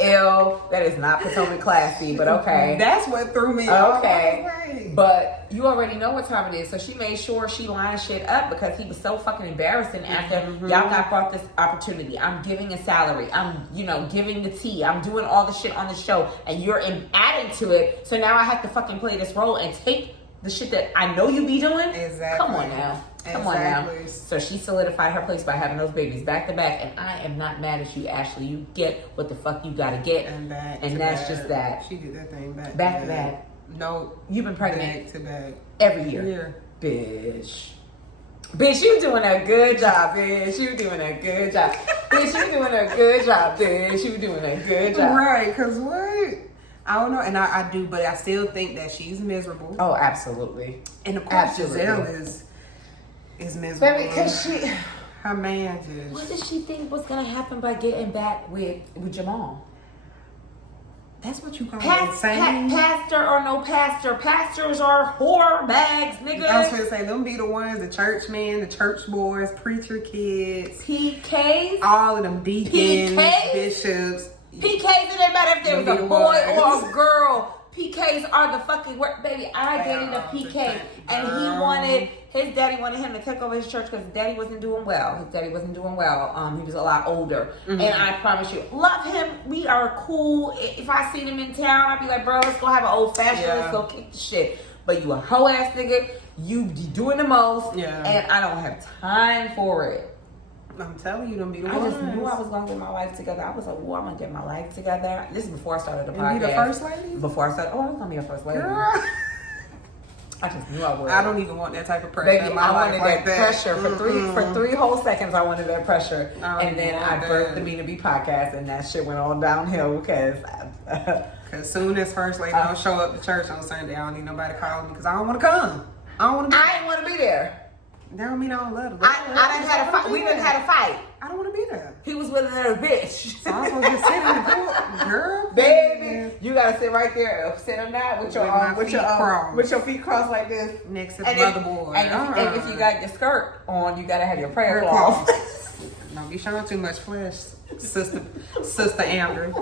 Ew. That is not Patomic classy, but okay. That's what threw me off. Okay. But you already know what time it is. So she made sure she lined shit up because he was so fucking embarrassing after y'all got brought this opportunity. I'm giving a salary. I'm, giving the tea. I'm doing all the shit on the show. And you're adding to it. So now I have to fucking play this role and take the shit that I know you be doing. Exactly. Come on now. Come on now. So she solidified her place by having those babies back to back. And I am not mad at you, Ashley. You get what the fuck you gotta get. And that's just that. She did that thing back to back. No. You've been pregnant back to back. Every year. Bitch, you doing a good job, bitch. You doing a good job. Bitch, you doing a good job, bitch. You doing a good job. Right, because what? I don't know, and I do, but I still think that she's miserable. Oh, absolutely. And of course, Giselle is miserable. Baby, because her man just. What did she think was gonna happen by getting back with Jamal? That's what you call insane. Pastor or no pastor, pastors are whore bags, nigga. I was gonna say them be the ones, the church men, the church boys, preacher kids, PKs, all of them deacons, bishops. PKs, it didn't matter if there was a boy or a girl. PKs are the fucking work, baby. I dated a PK, and his daddy wanted him to take over his church because his daddy wasn't doing well. He was a lot older, and I promise you, love him. We are cool. If I seen him in town, I'd be like, bro, let's go have an old fashioned. Let's go kick the shit. But you a hoe ass nigga. You doing the most, and I don't have time for it. I'm telling you, them be the ones. I just knew I was gonna get my life together. I was like, I'm gonna get my life together. This is before I started the podcast. Be the first lady? Before I started, I was gonna be a first lady. Girl. I just knew I would. I don't even want that type of pressure. Baby, I wanted that pressure for three whole seconds. I wanted that pressure, and then I birthed the Mina B Podcast, and that shit went on downhill because. Cause soon as first lady don't show up to church on Sunday, I don't need nobody calling me because I don't want to come. I ain't want to be there. That don't mean I don't love him. I done had a fight. We done had a fight. I don't want to be there. He was with another bitch. So I'm supposed to just sit in the pool, girl. Baby, you gotta sit right there, sit on that with your feet crossed like this, next to the motherboard. And if you got your skirt on, you gotta have your prayer cloth. Don't be showing too much flesh, sister Amber.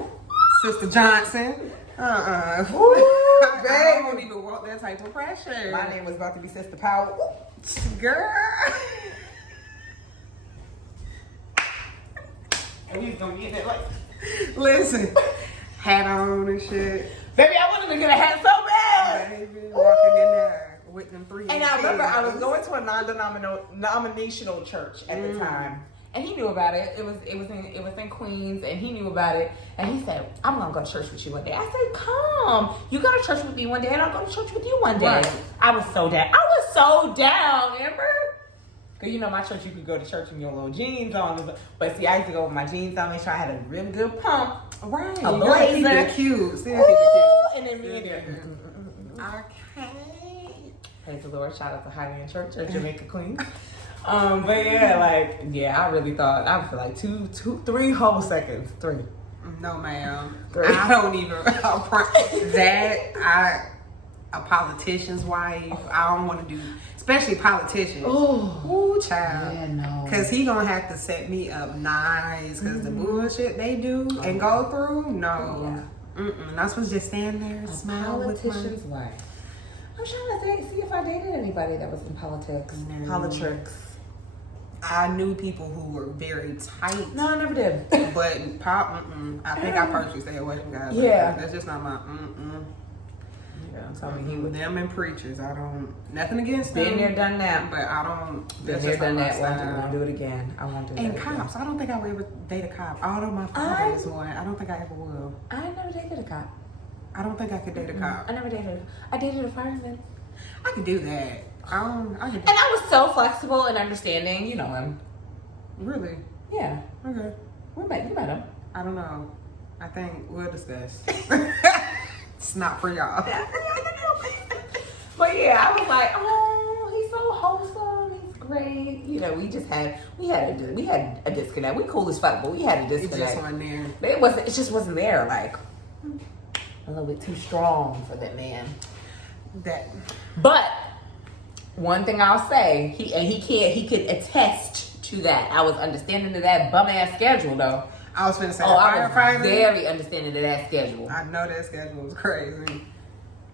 Sister Johnson. Ooh, I don't even want that type of pressure. My name was about to be Sister Power. Girl. And we was gonna get that like, Listen, hat on and shit. baby, I wanted to get a hat so bad. Baby, walking in there with them 3 And I remember I was going to a non-denominational church at the time, and he knew about it. It was in Queens, and he knew about it. And he said, "I'm gonna go to church with you one day." I said, "Come, you go to church with me one day, and I'll go to church with you one day." Right. I was so down. Amber. Cause you know my church, you could go to church in your little jeans on, but see, I used to go with my jeans on, make sure I had a really good pump, Right. a blazer, Keep it cute. Still Ooh, keep it and then me cute. and Okay. praise the Lord, shout out to Highland Church of Jamaica, Queens. But yeah, I really thought I for like 3 whole seconds. 3. No, ma'am. 3. I don't even. A politician's wife. I don't want to do, especially politicians. Ooh, child. Yeah, no. Cause he gonna have to set me up nice. Cause the bullshit they do and go through, no. Yeah. Not supposed to just stand there and A smile with my. politician's wife. I'm trying to see if I dated anybody that was in politics. No. Politics. I knew people who were very tight. No, I never did. But pop, I think I personally stay away from guys. Yeah. Like that. That's just not my. Yeah, tell me he was. Them and preachers. I don't. Nothing against them. Been there, done that. But I don't. Been That's there, just done not my that. style. Won't do it again. I won't do that. And again. cops. I don't think I will ever date a cop. Although my father is one. I don't think I ever will. I never dated a cop. I don't think I could date a cop. I never dated. I dated a fireman. I could do that. I could And I was so flexible and understanding. You know him. Really? Yeah. Okay. You met him. I don't know. I think we'll discuss. It's not for y'all. But yeah, I was like, oh, he's so wholesome. He's great. You know, we had a disconnect. We cool as fuck, but we had a It disconnect. just wasn't there. It just wasn't there. Like a little bit too strong for that man. But one thing I'll say, he could attest to that. I was understanding of that bum ass schedule though. I was finna say, I was very understanding of that schedule. I know that schedule was crazy.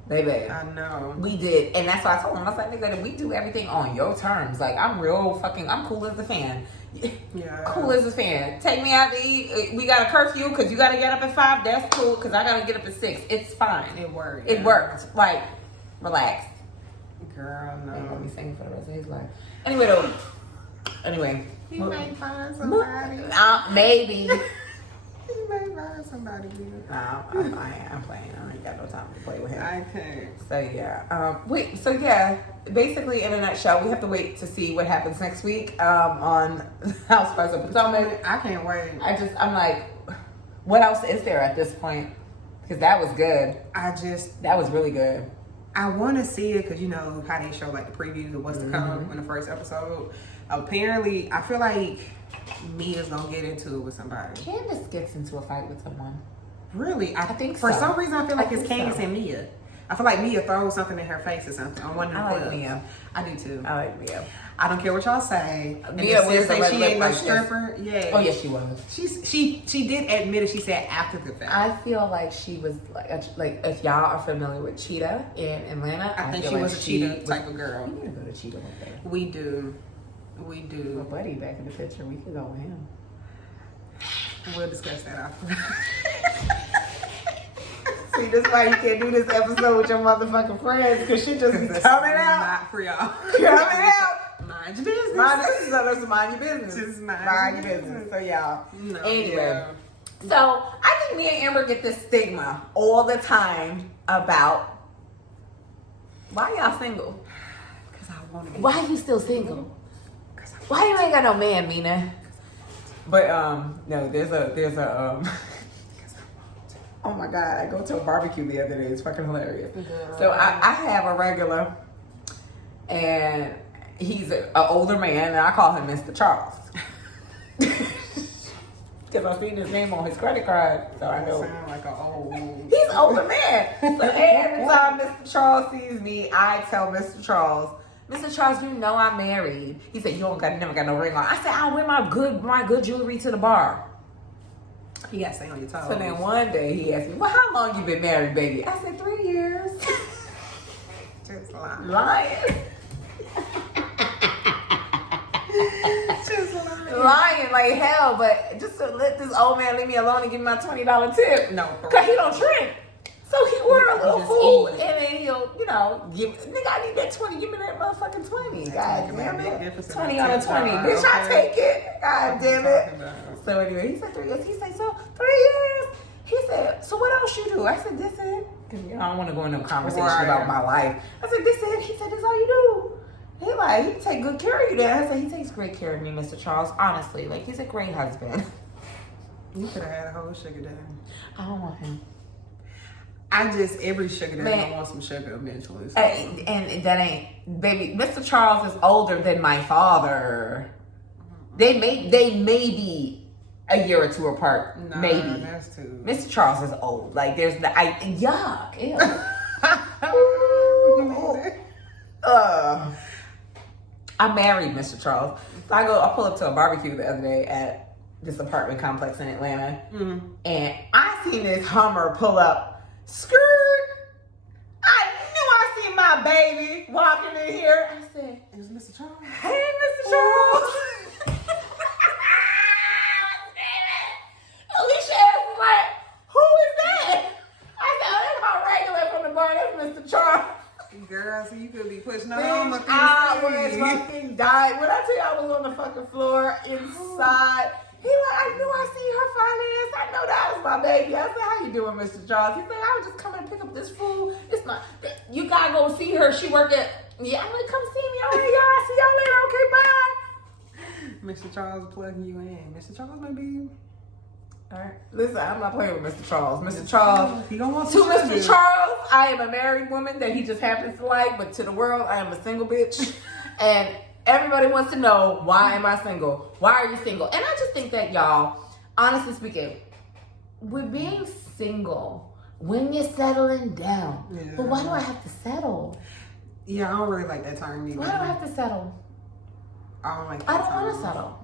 Baby. I know. We did. And that's why I told him, I was like, nigga, we do everything on your terms. Like, I'm cool as a fan. Yeah. Cool as a fan. Take me out to eat. We got a curfew because you got to get up at 5. That's cool because I got to get up at 6. It's fine. It worked. It worked. Like, relax. Girl, He gonna no. be singing for the rest of his life. Anyway. He may find somebody. Maybe. He may find somebody good. No, I'm playing. I ain't got no time to play with him. I can't. So yeah. Basically in a nutshell, we have to wait to see what happens next week on Housewives of Patomic. I can't wait. I'm like, what else is there at this point? Because that was good. That was really good. I want to see it because you know how they show like the previews of what's to come in the first episode. Apparently, I feel like Mia's gonna get into it with somebody. Candace gets into a fight with someone. Really? I think for so. some reason I feel like I it's think Candace so. and Mia. I feel like Mia throws something in her face or something on one of the I like clubs. Mia. I do too. I like Mia. I don't care what y'all say. Mia wears a red she lip ain't no like this. stripper. Yeah. Oh yes, she was. She did admit it. She said after the fact. I feel like she was like if y'all are familiar with Cheetah in Atlanta, I think feel she like was a cheetah type of girl. We need to go to Cheetah one day. We do. My buddy back in the picture, we could go with him. We'll discuss that after. See, this why you can't do this episode with your motherfucking friends because she just be coming out. Not for y'all. Coming out. Mind your business. Mind your business. Just mind your your business. So y'all. No, Anyway. yeah. So I think me and Amber get this stigma all the time about why y'all single? Because I want to. Why you still single? Why you ain't got no man, Mina? But no, there's a oh my god, I go to a barbecue the other day. It's fucking hilarious. Girl. So I have a regular, and he's an older man, and I call him Mr. Charles. Because I've seen his name on his credit card, so I know. Sound like an old. He's an older man. So every time Mr. Charles sees me, I tell Mr. Charles, Mr. Charles, you know I'm married. He said, you never got no ring on. I said, I'll wear my good jewelry to the bar. You gotta stay on your toes. So then one day he asked me, well, how long you been married, baby? I said, 3 years. Just lying. Lying. Just lying. Lying like hell, but just to let this old man leave me alone and give me my $20 tip. No, because he don't drink. So he order a little food eat. and then he'll, give, nigga, I need that 20. Give me that motherfucking 20. God damn it. 20 on a 20. Bitch, I take it. God damn it. So anyway, he said 3 years. He said, so 3 years. He said, so what else you do? I said, this it. Because, I don't want to go into a conversation about my life. I said, this it. He said, this all you do. He take good care of you there. I said, he takes great care of me, Mr. Charles. Honestly, he's a great husband. You could have had a whole sugar daddy. I don't want him. Every sugar daddy gonna want some sugar eventually. So. And that ain't, baby, Mr. Charles is older than my father. They may be a year or two apart. Nah, maybe. That's too. Mr. Charles is old. There's yuck. Ew. I married Mr. Charles. So I pull up to a barbecue the other day at this apartment complex in Atlanta. Mm-hmm. And I seen this Hummer pull up. Skirt! I knew I seen my baby walking in here. I said, it was Mr. Charles. Hey, Mr. Charles. Alicia asked me, who is that? I said, oh, that's my regular from the bar. That's Mr. Charles. Girl, so you could be pushing on I was fucking dying. When I tell you I was on the fucking floor inside. He I knew I seen her finance. I know that was my baby. I said, how you doing, Mr. Charles? He said, I was just coming to pick up this food. It's not, you gotta go see her. She work at, I'm like, come see me. All right, y'all. See y'all later. Okay, bye. Mr. Charles plugging you in. Mr. Charles may be. All right. Listen, I'm not playing with Mr. Charles. Mr. Charles. He gonna want to Mr. Charles, I am a married woman that he just happens to like, but to the world, I am a single bitch. And everybody wants to know, why am I single? Why are you single? And I just think that, y'all, honestly speaking, with being single, when you're settling down, but why do I have to settle? Yeah, I don't really like that term either. Why do I have to settle? I don't like that I don't term. want to settle.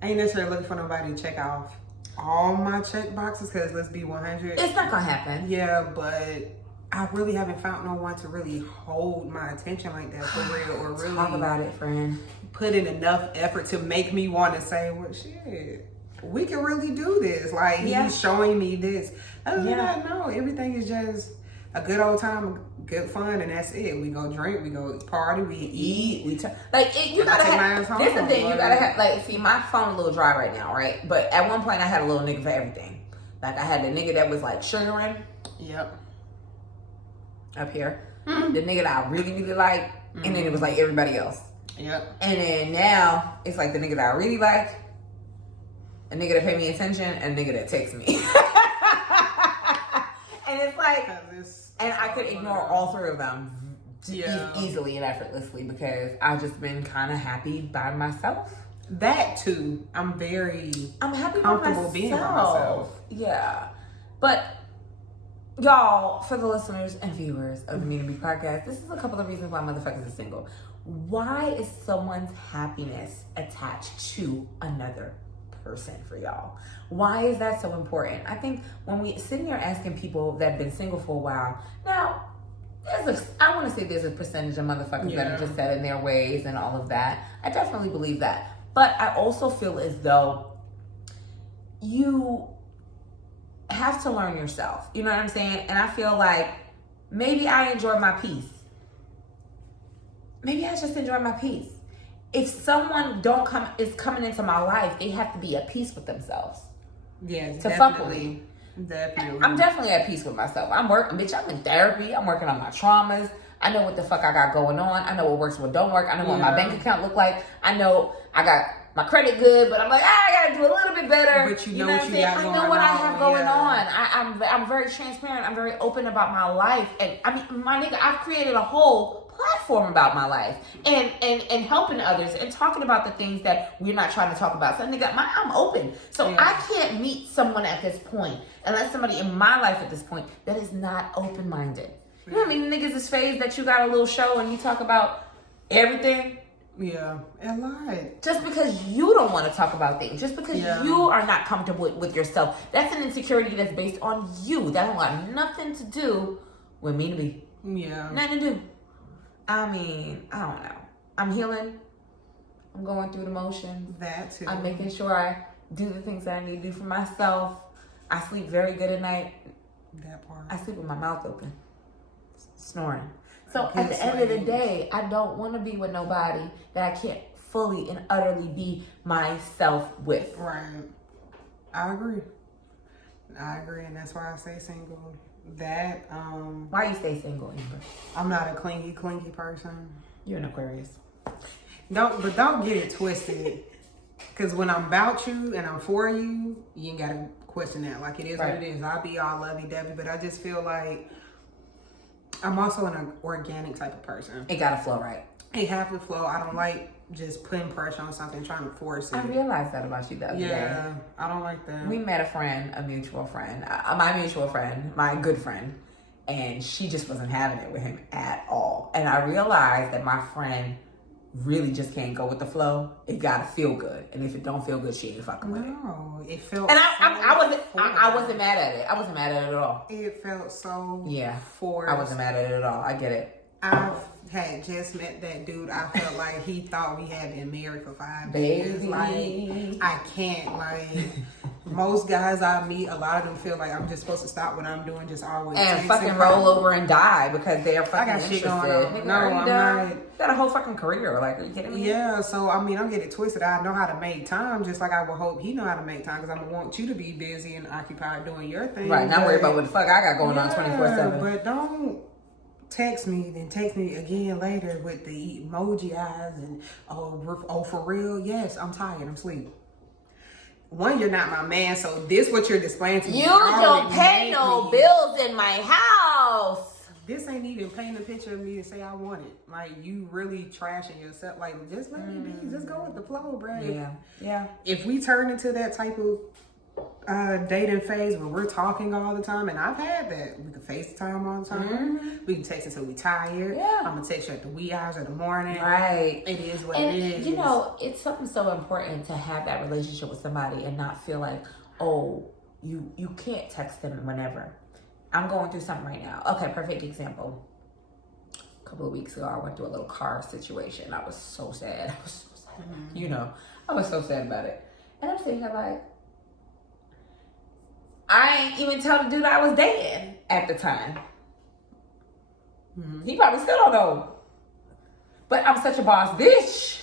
I ain't necessarily looking for nobody to check off all my check boxes, because let's be 100. It's not going to happen. Yeah, but I really haven't found no one to really hold my attention like that for real, or really talk about it, friend. Put in enough effort to make me want to say, well, shit, we can really do this. He's showing me this. Other than that, no, everything is just a good old time, good fun, and that's it. We go drink, we go party, we eat, you gotta have. This the thing, you gotta have. See, my phone a little dry right now, right? But at one point, I had a little nigga for everything. I had the nigga that was sugaring. Yep. Up here, the nigga that I really like, and then it was everybody else. Yep. And then now it's the nigga that I really like, a nigga that pay me attention, and a nigga that texts me. And it's and I could ignore all three of them easily and effortlessly, because I've just been kind of happy by myself. That too, I'm happy comfortable being by myself. Yeah, but y'all, for the listeners and viewers of the Mina B Podcast, this is a couple of reasons why motherfuckers are single. Why is someone's happiness attached to another person for y'all? Why is that so important? I think when we sitting here asking people that have been single for a while, now I want to say there's a percentage of motherfuckers that are just set in their ways and all of that. I definitely believe that. But I also feel as though you have to learn yourself. You know what I'm saying? And I feel maybe I enjoy my peace. Maybe I just enjoy my peace. If someone is coming into my life, they have to be at peace with themselves. Yeah, to fuck with me. Definitely. I'm definitely at peace with myself. I'm working, bitch. I'm in therapy. I'm working on my traumas. I know what the fuck I got going on. I know what works, what don't work. I know what my bank account look like. I know I got my credit good, but I'm I gotta do a little bit better. But you know what I'm saying? I know what I have going on. I'm very transparent. I'm very open about my life. And I mean, my nigga, I've created a whole platform about my life and helping others and talking about the things that we're not trying to talk about. So nigga, I'm open. So I can't meet someone at this point unless somebody in my life at this point that is not open-minded. You know what I mean? Niggas is phased that you got a little show and you talk about everything. Yeah, a lot. Just because you don't want to talk about things, just because you are not comfortable with yourself, that's an insecurity that's based on you. That don't got nothing to do with Mina B. Yeah. Nothing to do. I mean, I don't know. I'm healing. I'm going through the motions. That too. I'm making sure I do the things that I need to do for myself. I sleep very good at night. That part. I sleep with my mouth open, snoring. So at the end of the day, I don't want to be with nobody that I can't fully and utterly be myself with. Right. I agree, and that's why I stay single. That Why you stay single, Amber? I'm not a clingy person. You're an Aquarius. Don't get it twisted. Cause when I'm about you and I'm for you, you ain't gotta question that. Like it is what it is. I'll be all lovey-dovey, but I just feel like I'm also an organic type of person. It gotta flow right. It have to flow. I don't like just putting pressure on something, trying to force it. I realized that about you the other day. Yeah, I don't like that. We met a mutual friend, my good friend, and she just wasn't having it with him at all. And I realized that my friend really just can't go with the flow. It gotta feel good, and if it don't feel good, she ain't fucking with it. No, it felt. And I wasn't mad at it. I wasn't mad at it at all. It felt so. Yeah, forced. I wasn't mad at it at all. I get it. I had just met that dude. I felt like he thought we had been married for 5 Baby. years. Like I can't. Like most guys I meet, a lot of them feel like I'm just supposed to stop what I'm doing, just always and fucking roll over and die because they are fucking I got shit interested. going on. No, I'm not. You got a whole fucking career. Like, are you kidding me? Yeah, so I mean, don't get it twisted. I know how to make time, just like I would hope he know how to make time, because I want you to be busy and occupied doing your thing. Right, not worry about what the fuck I got going on 24/7. But don't text me, then text me again later with the emoji eyes and oh for real? Yes, I'm tired. I'm asleep. One, you're not my man, so this what you're displaying to me. You don't pay no bills in my house. This ain't even painting a picture of me to say I want it. Like, you really trashing yourself. Like, just let me be. Just go with the flow, bro. Yeah. If we turn into that type of dating phase where we're talking all the time, and I've had that. We can FaceTime all the time. We can text until we tired. Yeah. I'm gonna text you at the wee hours of the morning. Right. It is what and, it is. You know, it's something so important to have that relationship with somebody and not feel like, oh, you can't text them whenever. I'm going through something right now. Okay, perfect example. A couple of weeks ago, I went through a little car situation. I was so sad. You know, I was so sad about it. And I'm sitting here like, I ain't even tell the dude I was dating at the time. He probably still don't know. But I'm such a boss bitch.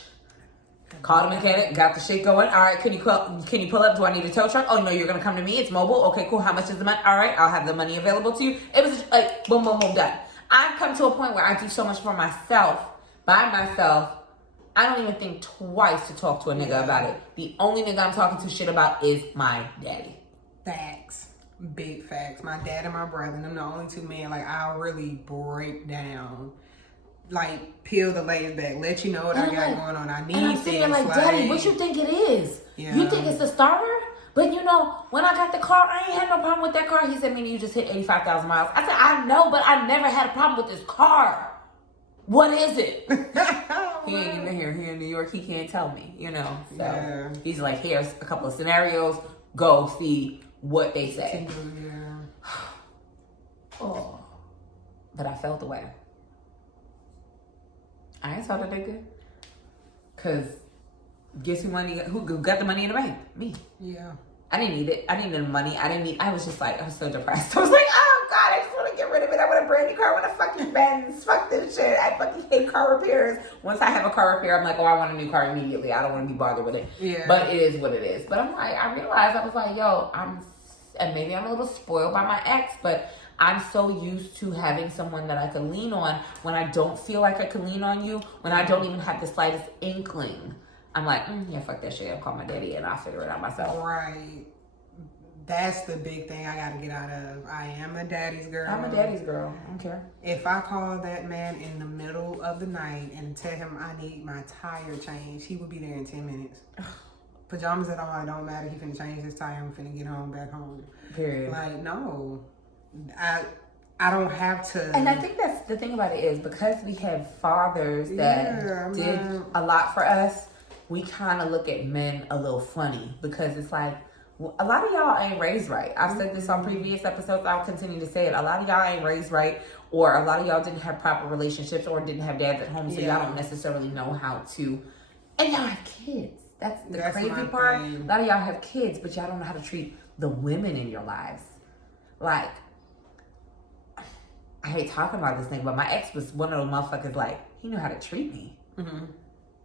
Called a mechanic, got the shit going. All right, can you pull up? Do I need a tow truck? Oh no, you're gonna come to me. It's mobile. Okay, cool. How much is the money? All right, I'll have the money available to you. It was just like boom, boom, boom, done. I've come to a point where I do so much for myself, by myself. I don't even think twice to talk to a nigga about it. The only nigga I'm talking to shit about is my daddy. Facts. Big facts. My dad and my brother, and I'm the only two men. Like, I'll really break down. Like, peel the layers back, let you know what I got going on. I need and I'm things. thinking like, Daddy, what you think it is? Yeah. You think it's the starter? But you know, when I got the car, I ain't had no problem with that car. He said, Mina, you just hit 85,000 miles. I said, I know, but I never had a problem with this car. What is it? He ain't even here. He in New York. He can't tell me, you know. So he's like, here's a couple of scenarios. Go see what they say. Oh, but I felt the way. I ain't told the nigga. Cause guess who got the money in the bank? Me. Yeah. I didn't need it. I needed the money. I was just like, I was so depressed. I was like, oh God, I just want to get rid of it. I want a brand new car. I want a fucking Benz. Fuck this shit. I fucking hate car repairs. Once I have a car repair, I'm like, oh, I want a new car immediately. I don't want to be bothered with it. Yeah. But it is what it is. But I'm like, I realized, I was like, yo, and maybe I'm a little spoiled by my ex, but I'm so used to having someone that I can lean on when I don't feel like I can lean on you, when I don't even have the slightest inkling. I'm like, yeah, fuck that shit. I'll call my daddy and I'll figure it out myself. Right. That's the big thing I got to get out of. I am a daddy's girl. I'm a daddy's girl. I don't care. If I call that man in the middle of the night and tell him I need my tire changed, he will be there in 10 minutes. Pajamas at all, it don't matter. He finna change his tire. I'm finna get home back home. Period. Like, no. I don't have to. And I think that's the thing about it is because we have fathers that did a lot for us, we kind of look at men a little funny because it's like, a lot of y'all ain't raised right. I've said this on previous episodes. I'll continue to say it. A lot of y'all ain't raised right, or a lot of y'all didn't have proper relationships or didn't have dads at home, so y'all don't necessarily know how to. And y'all have kids. That's the crazy part. A lot of y'all have kids, but y'all don't know how to treat the women in your lives. Like, I hate talking about this thing, but my ex was one of those motherfuckers, like, he knew how to treat me. Mm-hmm.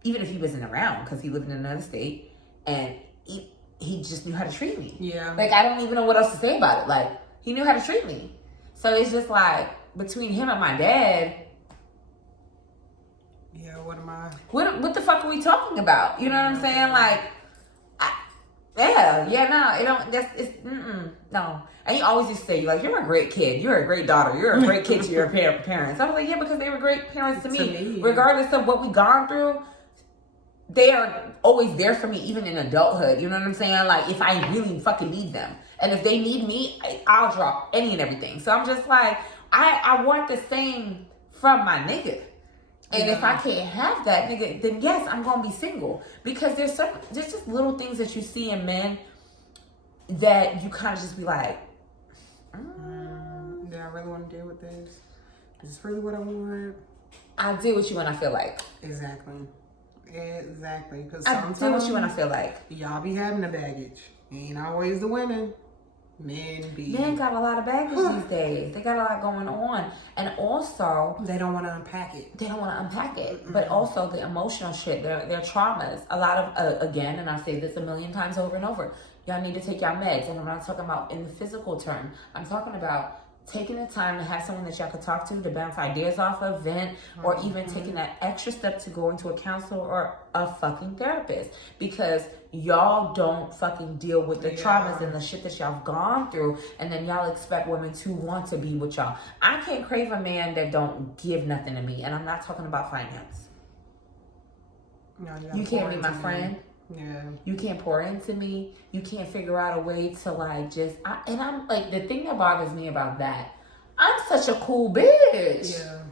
Even if he wasn't around, because he lived in another state, and he just knew how to treat me. Yeah. Like, I don't even know what else to say about it. Like, he knew how to treat me. So it's just like, between him and my dad. Yeah, what am I? What the fuck are we talking about? You know what I'm saying? Like, no. And he always used to say, like, you're a great kid. You're a great daughter. You're a great kid to your parents. I was like, yeah, because they were great parents to me. Regardless of what we gone through, they are always there for me, even in adulthood. You know what I'm saying? Like, if I really fucking need them. And if they need me, I'll drop any and everything. So I'm just like, I want the same from my nigga. And if I can't have that nigga, then yes, I'm going to be single. Because there's just little things that you see in men that you kind of just be like, do I really want to deal with this? Is this really what I want? I'll deal with you when I feel like. Exactly. Because I'll deal with you when I feel like. Y'all be having the baggage. Ain't always the women. Men got a lot of baggage these days. They got a lot going on. And also, they don't want to unpack it. Mm-hmm. But also the emotional shit, their traumas. A lot of, again, and I say this a million times over and over, y'all need to take y'all meds. And I'm not talking about in the physical term. I'm talking about taking the time to have someone that y'all could talk to bounce ideas off of, vent, or even taking that extra step to go into a counselor or a fucking therapist. Because y'all don't fucking deal with the traumas and the shit that y'all have gone through, and then y'all expect women to want to be with y'all. I can't crave a man that don't give nothing to me, and I'm not talking about finance. No, you can't be my friend. Yeah. You can't pour into me. You can't figure out a way to like just. And I'm like, the thing that bothers me about that, I'm such a cool bitch. Yeah.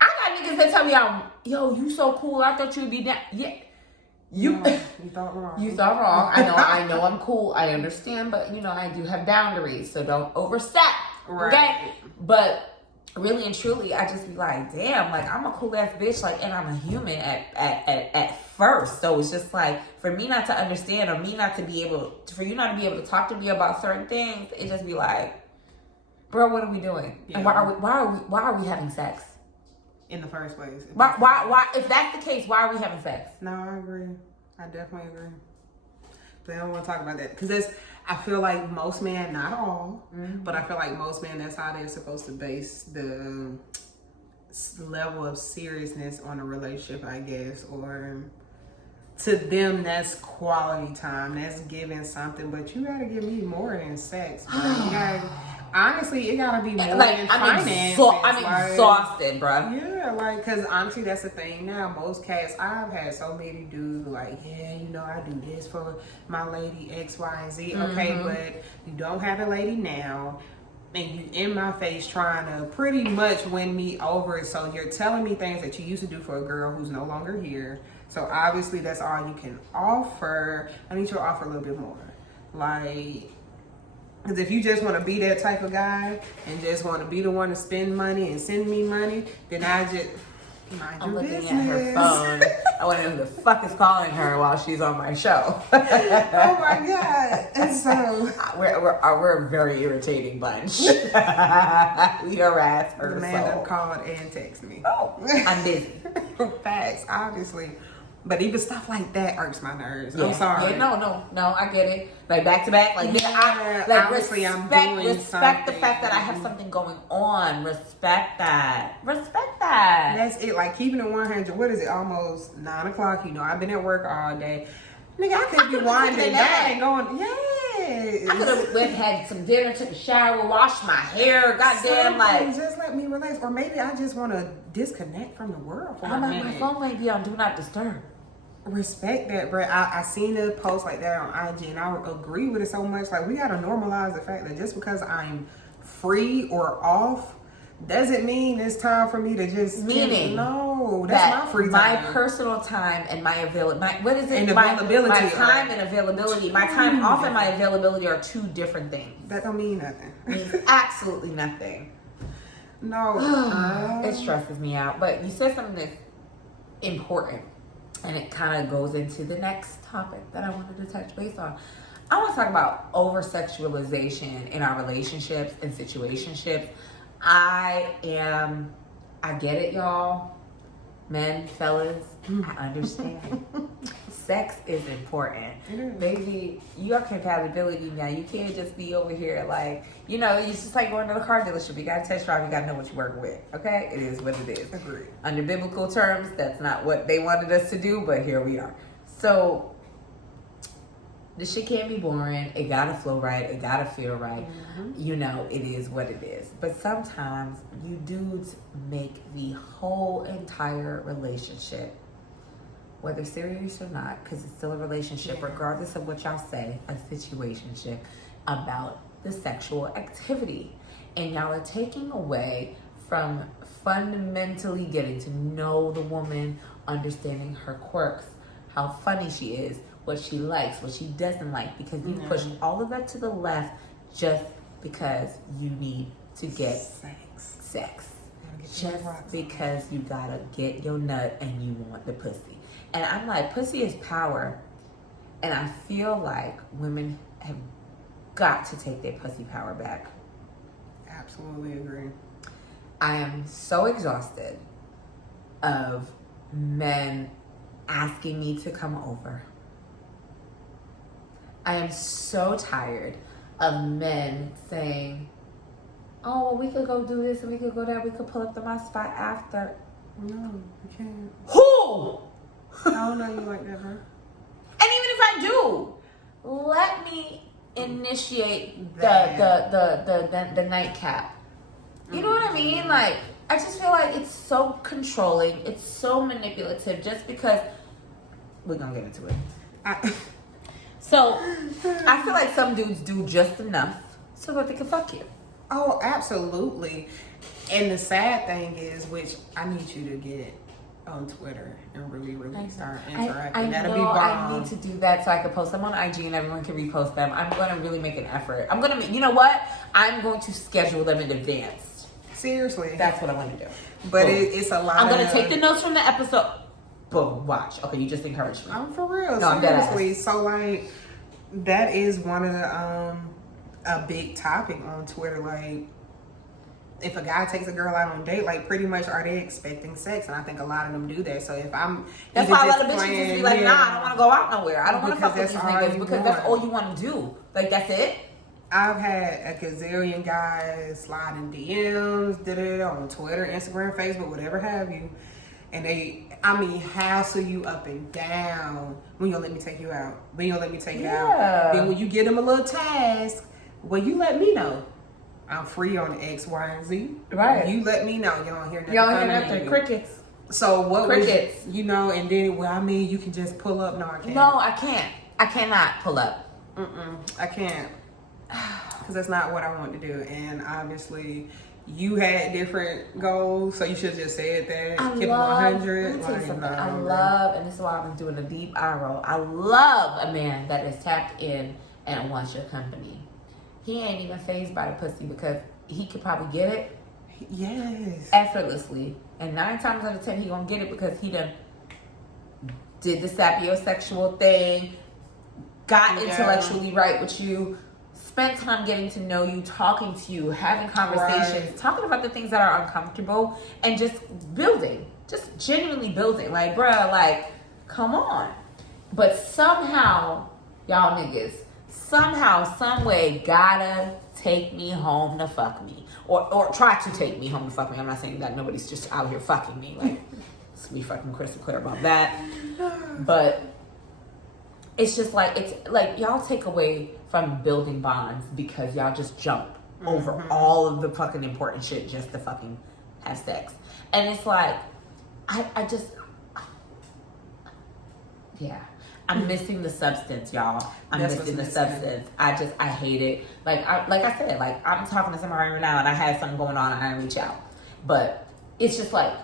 I got niggas that tell me, yo, you so cool. I thought you'd be down. Yeah. You thought wrong. You thought wrong. I know I'm cool. I understand, but I do have boundaries, so don't overstep. Right. Okay? But really and truly, I just be like, damn, like I'm a cool ass bitch, like, and I'm a human at first. So it's just like, for me not to understand, or for you not to be able to talk to me about certain things, it just be like, bro, what are we doing? Yeah. And why are we having sex? In the first place. Why? If that's the case, why are we having sex? No, I agree. I definitely agree. But I don't want to talk about that because I feel like most men, not all, but I feel like most men, that's how they're supposed to base the level of seriousness on a relationship, I guess, or to them that's quality time, that's giving something. But you gotta give me more than sex. Honestly, it gotta be more than finances. I'm exhausted, bro. Yeah, like, cause honestly, that's the thing now. Most cats, I've had so many dudes like, yeah, I do this for my lady X, Y, and Z. Okay, but you don't have a lady now, and you in my face trying to pretty much win me over. So you're telling me things that you used to do for a girl who's no longer here. So obviously, that's all you can offer. I need you to offer a little bit more, like. Because if you just want to be that type of guy and just want to be the one to spend money and send me money, then I just mind your business. Looking at her phone. I want to know who the fuck is calling her while she's on my show. Oh my God. And so we're a very irritating bunch. We harass her. The man that called and texted me. Oh, I'm busy. Facts, obviously. But even stuff like that irks my nerves. Yeah. I'm sorry. Yeah, no, I get it. Like back to back, like obviously I'm doing respect the fact that I have something going on. Respect that. That's it. Like keeping it 100. What is it? Almost 9:00. I've been at work all day. Nigga, I could be winding down and going. Yes. I could have had some dinner, took a shower, washed my hair. Goddamn, like just let me relax, or maybe I just want to disconnect from the world for a minute. My phone might be on Do Not Disturb. Respect that, bro. I seen a post like that on IG, and I agree with it so much. Like, we gotta normalize the fact that just because I'm free or off doesn't mean it's time for me to just no, that's my free time. My personal time and my availability. What is it? And availability. My time and availability. My time off and my availability are two different things. That don't mean nothing. It means absolutely nothing. No. It stresses me out. But you said something that's important, and it kind of goes into the next topic that I wanted to touch base on. I want to talk about over-sexualization in our relationships and situationships. I get it, y'all. Men, fellas, I understand. Sex is important. Baby, you have compatibility now. You can't just be over here like, it's just like going to the car dealership. You got to test drive. You got to know what you're working with. Okay? It is what it is. Agreed. Under biblical terms, that's not what they wanted us to do, but here we are. So, the shit can't be boring. It gotta flow right. It gotta feel right. It is what it is. But sometimes you dudes make the whole entire relationship, whether serious or not, because it's still a relationship, regardless of what y'all say, a situationship, about the sexual activity. And y'all are taking away from fundamentally getting to know the woman, understanding her quirks, how funny she is, what she likes, what she doesn't like, because you push all of that to the left just because you need to get sex. Just because you gotta get your nut and you want the pussy. And I'm like, pussy is power. And I feel like women have got to take their pussy power back. Absolutely agree. I am so exhausted of men asking me to come over. I am so tired of men saying, oh, well, we could go do this and we could go there. We could pull up to my spot after. No, you can't. Who? I don't know you like that, huh? And even if I do, let me initiate the nightcap. You know what I mean? Like, I just feel like it's so controlling. It's so manipulative just because we're going to get into it. So, I feel like some dudes do just enough so that they can fuck you. Oh, absolutely. And the sad thing is, which I need you to get on Twitter and really start interacting. That'll be bomb. I need to do that so I can post them on IG and everyone can repost them. I'm going to really make an effort. You know what? I'm going to schedule them in advance. Seriously. That's what I want to do. But it's a lot. I'm going to take the notes from the episode. Boom, watch. Okay, you just encouraged me. I'm for real. No, seriously. So, like, that is one of the, a big topic on Twitter. Like, if a guy takes a girl out on a date, like, pretty much are they expecting sex? And I think a lot of them do that. So if I'm... That's why a lot of bitches just be like, nah, I don't want to go out nowhere. I don't want to fuck with these niggas because that's all you want to do. Like, that's it? I've had a gazillion guys sliding DMs, on Twitter, Instagram, Facebook, whatever have you. And they, hassle you up and down. When you let me take you out? When you let me take you out? Then when you get them a little task, well, you let me know. I'm free on X, Y, and Z. Right. You let me know. You don't hear nothing. You don't hear nothing. Crickets. So what? Crickets. And then, you can just pull up. No, I can't. No, I can't. I cannot pull up. I can't. Because that's not what I want to do. And obviously, you had different goals, so you should have just said that. Keep it 100. Let me tell you something. I love, and this is why I'm doing a deep eye roll. I love a man that is tapped in and wants your company. He ain't even fazed by the pussy because he could probably get it. Yes. Effortlessly. And 9 times out of 10, he gonna get it because he done did the sapiosexual thing, got intellectually right with you, spent time getting to know you, talking to you, having conversations, talking about the things that are uncomfortable, and just building. Just genuinely building. Like, bruh, like, come on. But somehow, y'all niggas, some way, gotta take me home to fuck me. Or try to take me home to fuck me. I'm not saying that nobody's just out here fucking me. Like, let's be fucking crystal clear about that. But it's just like, it's like y'all take away from building bonds because y'all just jump over all of the fucking important shit just to fucking have sex. And it's like, I I'm missing the substance, y'all. I'm missing the substance. I hate it. Like I said, like I'm talking to somebody right now and I had something going on and I didn't reach out. But it's just like,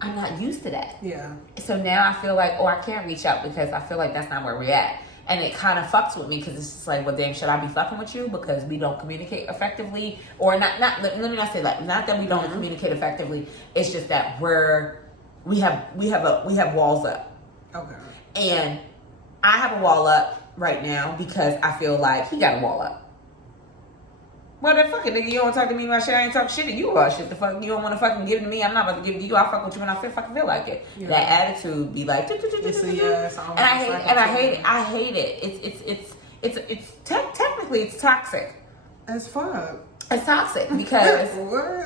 I'm not used to that. Yeah. So now I feel like, oh, I can't reach out because I feel like that's not where we're at. And it kind of fucks with me because it's just like, well, damn, should I be fucking with you because we don't communicate effectively? Or not let me not say that. Not that we don't communicate effectively. It's just that we have walls up. Okay. And I have a wall up right now because I feel like he got a wall up. Well, then fuck it, nigga. You don't talk to me about shit. I ain't talk shit to you about shit. The fuck, you don't want to fucking give it to me. I'm not about to give it to you. I'll fuck with you when I fucking feel like it. Yeah. That attitude be like, and I hate it. It's technically it's toxic. As fuck. It's toxic because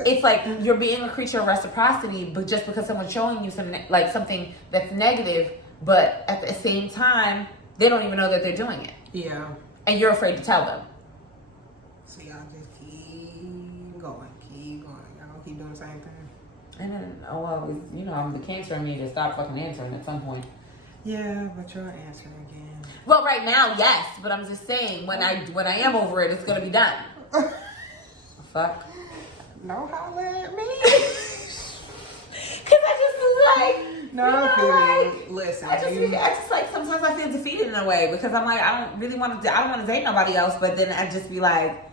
it's like you're being a creature of reciprocity, but just because someone's showing you something that's negative, but at the same time they don't even know that they're doing it. Yeah. And you're afraid to tell them. So y'all just keep going. Y'all gonna keep doing the same thing. And then, I'm the cancer in me to stop fucking answering at some point. Yeah, but you're answering again. Well, right now, yes, but I'm just saying when I am over it, it's gonna be done. Fuck. No holler at me. Cause I just was like, listen. I just like sometimes I feel defeated in a way because I'm like I don't want to date nobody else, but then I just be like,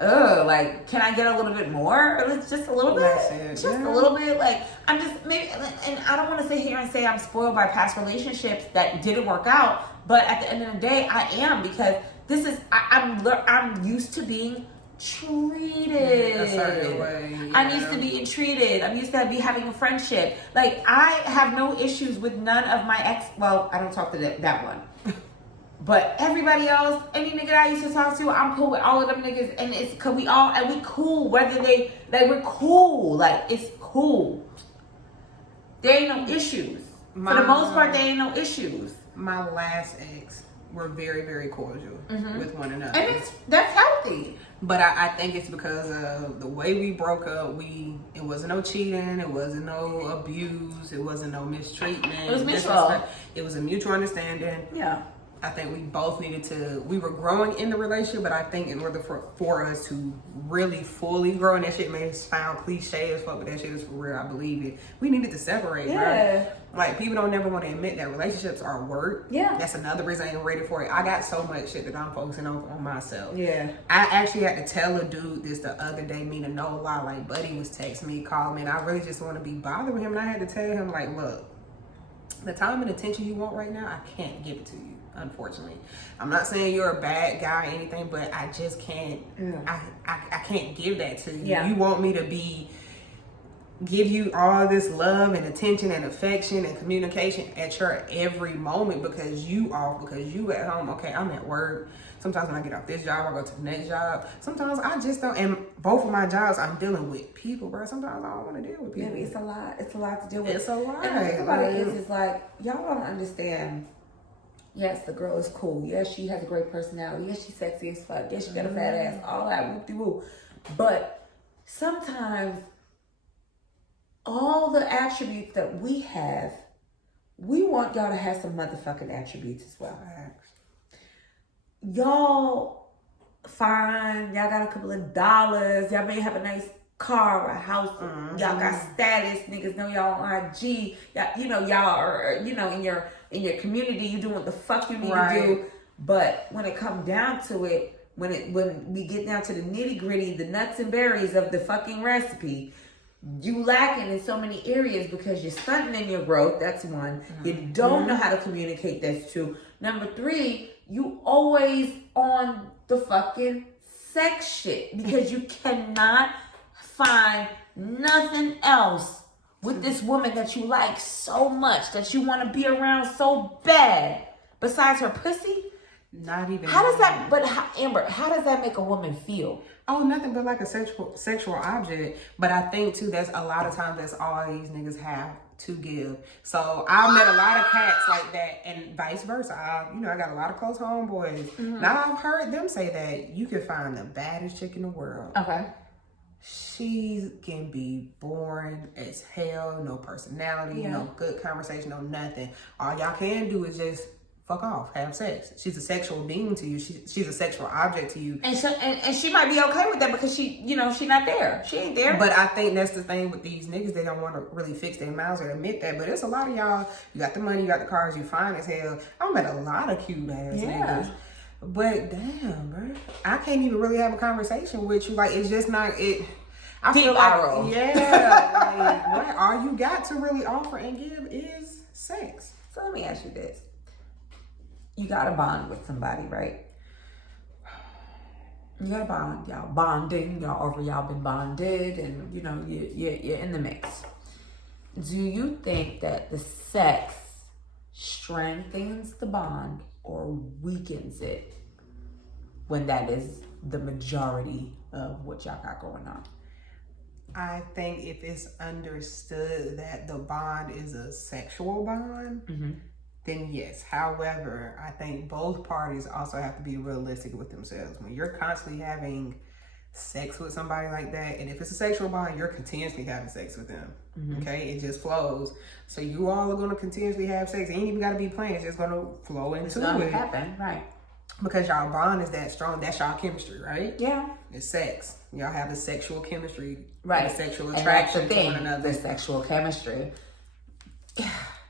like can I get a little bit more? Or just a little bit, a little bit. Like I'm just maybe, and I don't want to sit here and say I'm spoiled by past relationships that didn't work out, but at the end of the day, I am because this is I'm used to being treated a certain way. I'm used to being treated. I'm used to having a friendship. Like I have no issues with none of my ex. Well, I don't talk to that one, but everybody else, any nigga I used to talk to, I'm cool with all of them niggas, and it's cause we cool. Whether we're cool, like it's cool. There ain't no issues. For the most part, there ain't no issues. My last ex were very, very cordial with one another, and that's healthy. But I think it's because of the way we broke up. It wasn't no cheating. It wasn't no abuse. It wasn't no mistreatment. It was mutual. It was a mutual understanding. Yeah. I think we both we were growing in the relationship, but I think in order for us to really fully grow, and that shit may sound cliche as fuck, but that shit is for real, I believe it. We needed to separate, yeah. Right? Like, people don't never want to admit that relationships are work. Yeah. That's another reason I ain't ready for it. I got so much shit that I'm focusing on myself. Yeah. I actually had to tell a dude this the other day, Mina, no lie, like, buddy was texting me, calling me, and I really just want to be bothered with him, and I had to tell him, like, look, the time and attention you want right now, I can't give it to you, unfortunately. I'm not saying you're a bad guy or anything, but I just can't, I can't give that to you. Yeah. You want me to give you all this love and attention and affection and communication at your every moment because you at home. Okay, I'm at work. Sometimes when I get off this job, I go to the next job. Sometimes I just don't. And both of my jobs, I'm dealing with people, bro. Sometimes I don't want to deal with people. Maybe it's a lot. It's a lot to deal with. It's a lot. And the thing about it is like, y'all don't understand. Yes, the girl is cool. Yes, she has a great personality. Yes, she's sexy as fuck. Yes, she got a fat ass. All that whoop-de-woo. But sometimes all the attributes that we have, we want y'all to have some motherfucking attributes as well. Y'all fine, y'all got a couple of dollars, y'all may have a nice car or a house, y'all got status, niggas know y'all on IG, y'all are, in your community, you doing what the fuck you need to do. But when it comes down to it, when we get down to the nitty gritty, the nuts and berries of the fucking recipe, you lacking in so many areas because you're stunting in your growth. That's one. You don't know how to communicate. That's two. Number three, you always on the fucking sex shit because you cannot find nothing else with this woman that you like so much, that you want to be around so bad besides her pussy. Not even. Amber, how does that make a woman feel? Oh, nothing but like a sexual object. But I think too, that's a lot of times that's all these niggas have to give. So I've met a lot of cats like that, and vice versa. I got a lot of close homeboys. Now I've heard them say that you can find the baddest chick in the world. Okay. She can be boring as hell, no personality, no good conversation, no nothing. All y'all can do is just fuck off, have sex. She's a sexual being to you. She's a sexual object to you. And she might be okay with that because she not there. She ain't there. But I think that's the thing with these niggas. They don't want to really fix their mouths or admit that. But it's a lot of y'all. You got the money, you got the cars, you fine as hell. I met a lot of cute ass niggas. But damn, bro, I can't even really have a conversation with you. Like, it's just not it. I feel like, yeah, like, what all you got to really offer and give is sex. So let me ask you this. You got a bond with somebody, right? You got a bond. Y'all bonding. Y'all been bonded and, you're in the mix. Do you think that the sex strengthens the bond or weakens it when that is the majority of what y'all got going on? I think if it's understood that the bond is a sexual bond, then yes. However, I think both parties also have to be realistic with themselves. When you're constantly having sex with somebody like that, and if it's a sexual bond, you're continuously having sex with them. Okay? It just flows. So you all are going to continuously have sex. It ain't even got to be planned. It's just going to flow into it. It's going to happen, right. Because y'all bond is that strong. That's y'all chemistry, right? Yeah. It's sex. Y'all have the sexual chemistry. Right. The sexual attraction to one another. The sexual chemistry.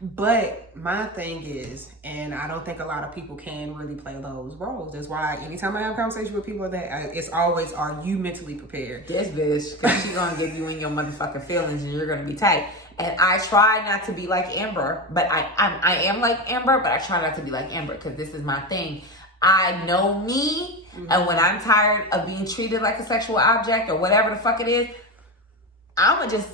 But my thing is, and I don't think a lot of people can really play those roles. That's why anytime I have conversations with people it's always, are you mentally prepared? Yes, bitch. Because she's going to get you in your motherfucking feelings and you're going to be tight. And I try not to be like Amber, but I am like Amber, but I try not to be like Amber because this is my thing. I know me, and when I'm tired of being treated like a sexual object or whatever the fuck it is, I'm going to just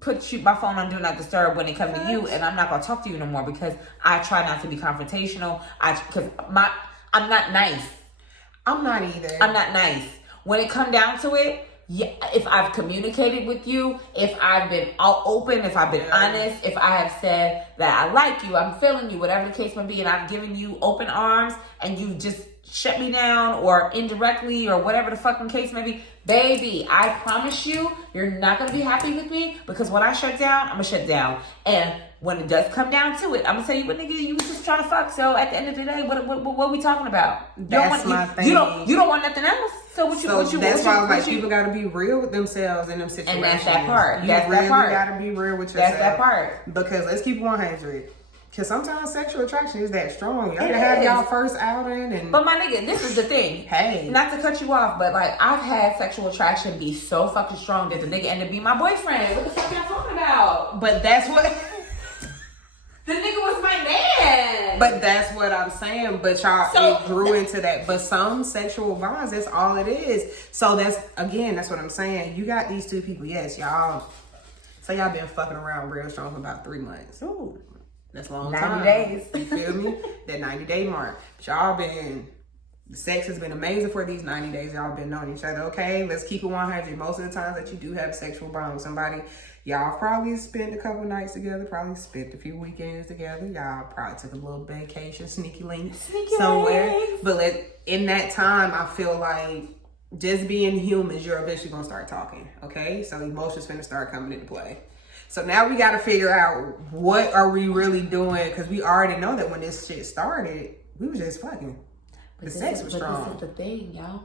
put my phone on Do Not Disturb when it comes to you, and I'm not going to talk to you no more because I try not to be confrontational. Because I'm not nice. I'm not either. I'm not nice. When it come down to it, yeah, if I've communicated with you, if I've been all open, if I've been honest, if I have said that I like you, I'm feeling you, whatever the case may be, and I've given you open arms and you just shut me down or indirectly or whatever the fucking case may be, baby, I promise you, you're not going to be happy with me because when I shut down, I'm going to shut down. And when it does come down to it, I'm going to tell you, what nigga, you was just trying to fuck. So at the end of the day, what are we talking about? That's my thing. You don't want nothing else. So that's why I was like, people got to be real with themselves in them situations. And that's that part. You really got to be real with yourself. That's that part. Because let's keep it 100. Because sometimes sexual attraction is that strong. Y'all can have y'all first outing But my nigga, this is the thing. Hey. Not to cut you off, but like, I've had sexual attraction be so fucking strong that the nigga ended up being my boyfriend. What the fuck y'all talking about? But that's what... The nigga was my man. But that's what I'm saying. But it grew into that. But some sexual bonds, that's all it is. So that's what I'm saying. You got these two people. Yes, y'all. So y'all been fucking around real strong for about 3 months. Ooh, that's a long 90 time. 90 days. You feel me? That 90-day mark. But y'all the sex has been amazing for these 90 days. Y'all been knowing each other. Okay, let's keep it 100. Most of the times that you do have a sexual bond with somebody, y'all probably spent a couple nights together, probably spent a few weekends together. Y'all probably took a little vacation, sneaky link somewhere. But in that time, I feel like just being humans, you're eventually going to start talking, okay? So emotions finna start coming into play. So now we got to figure out what are we really doing, because we already know that when this shit started, we was just fucking. The sex was strong. But this is the thing, y'all.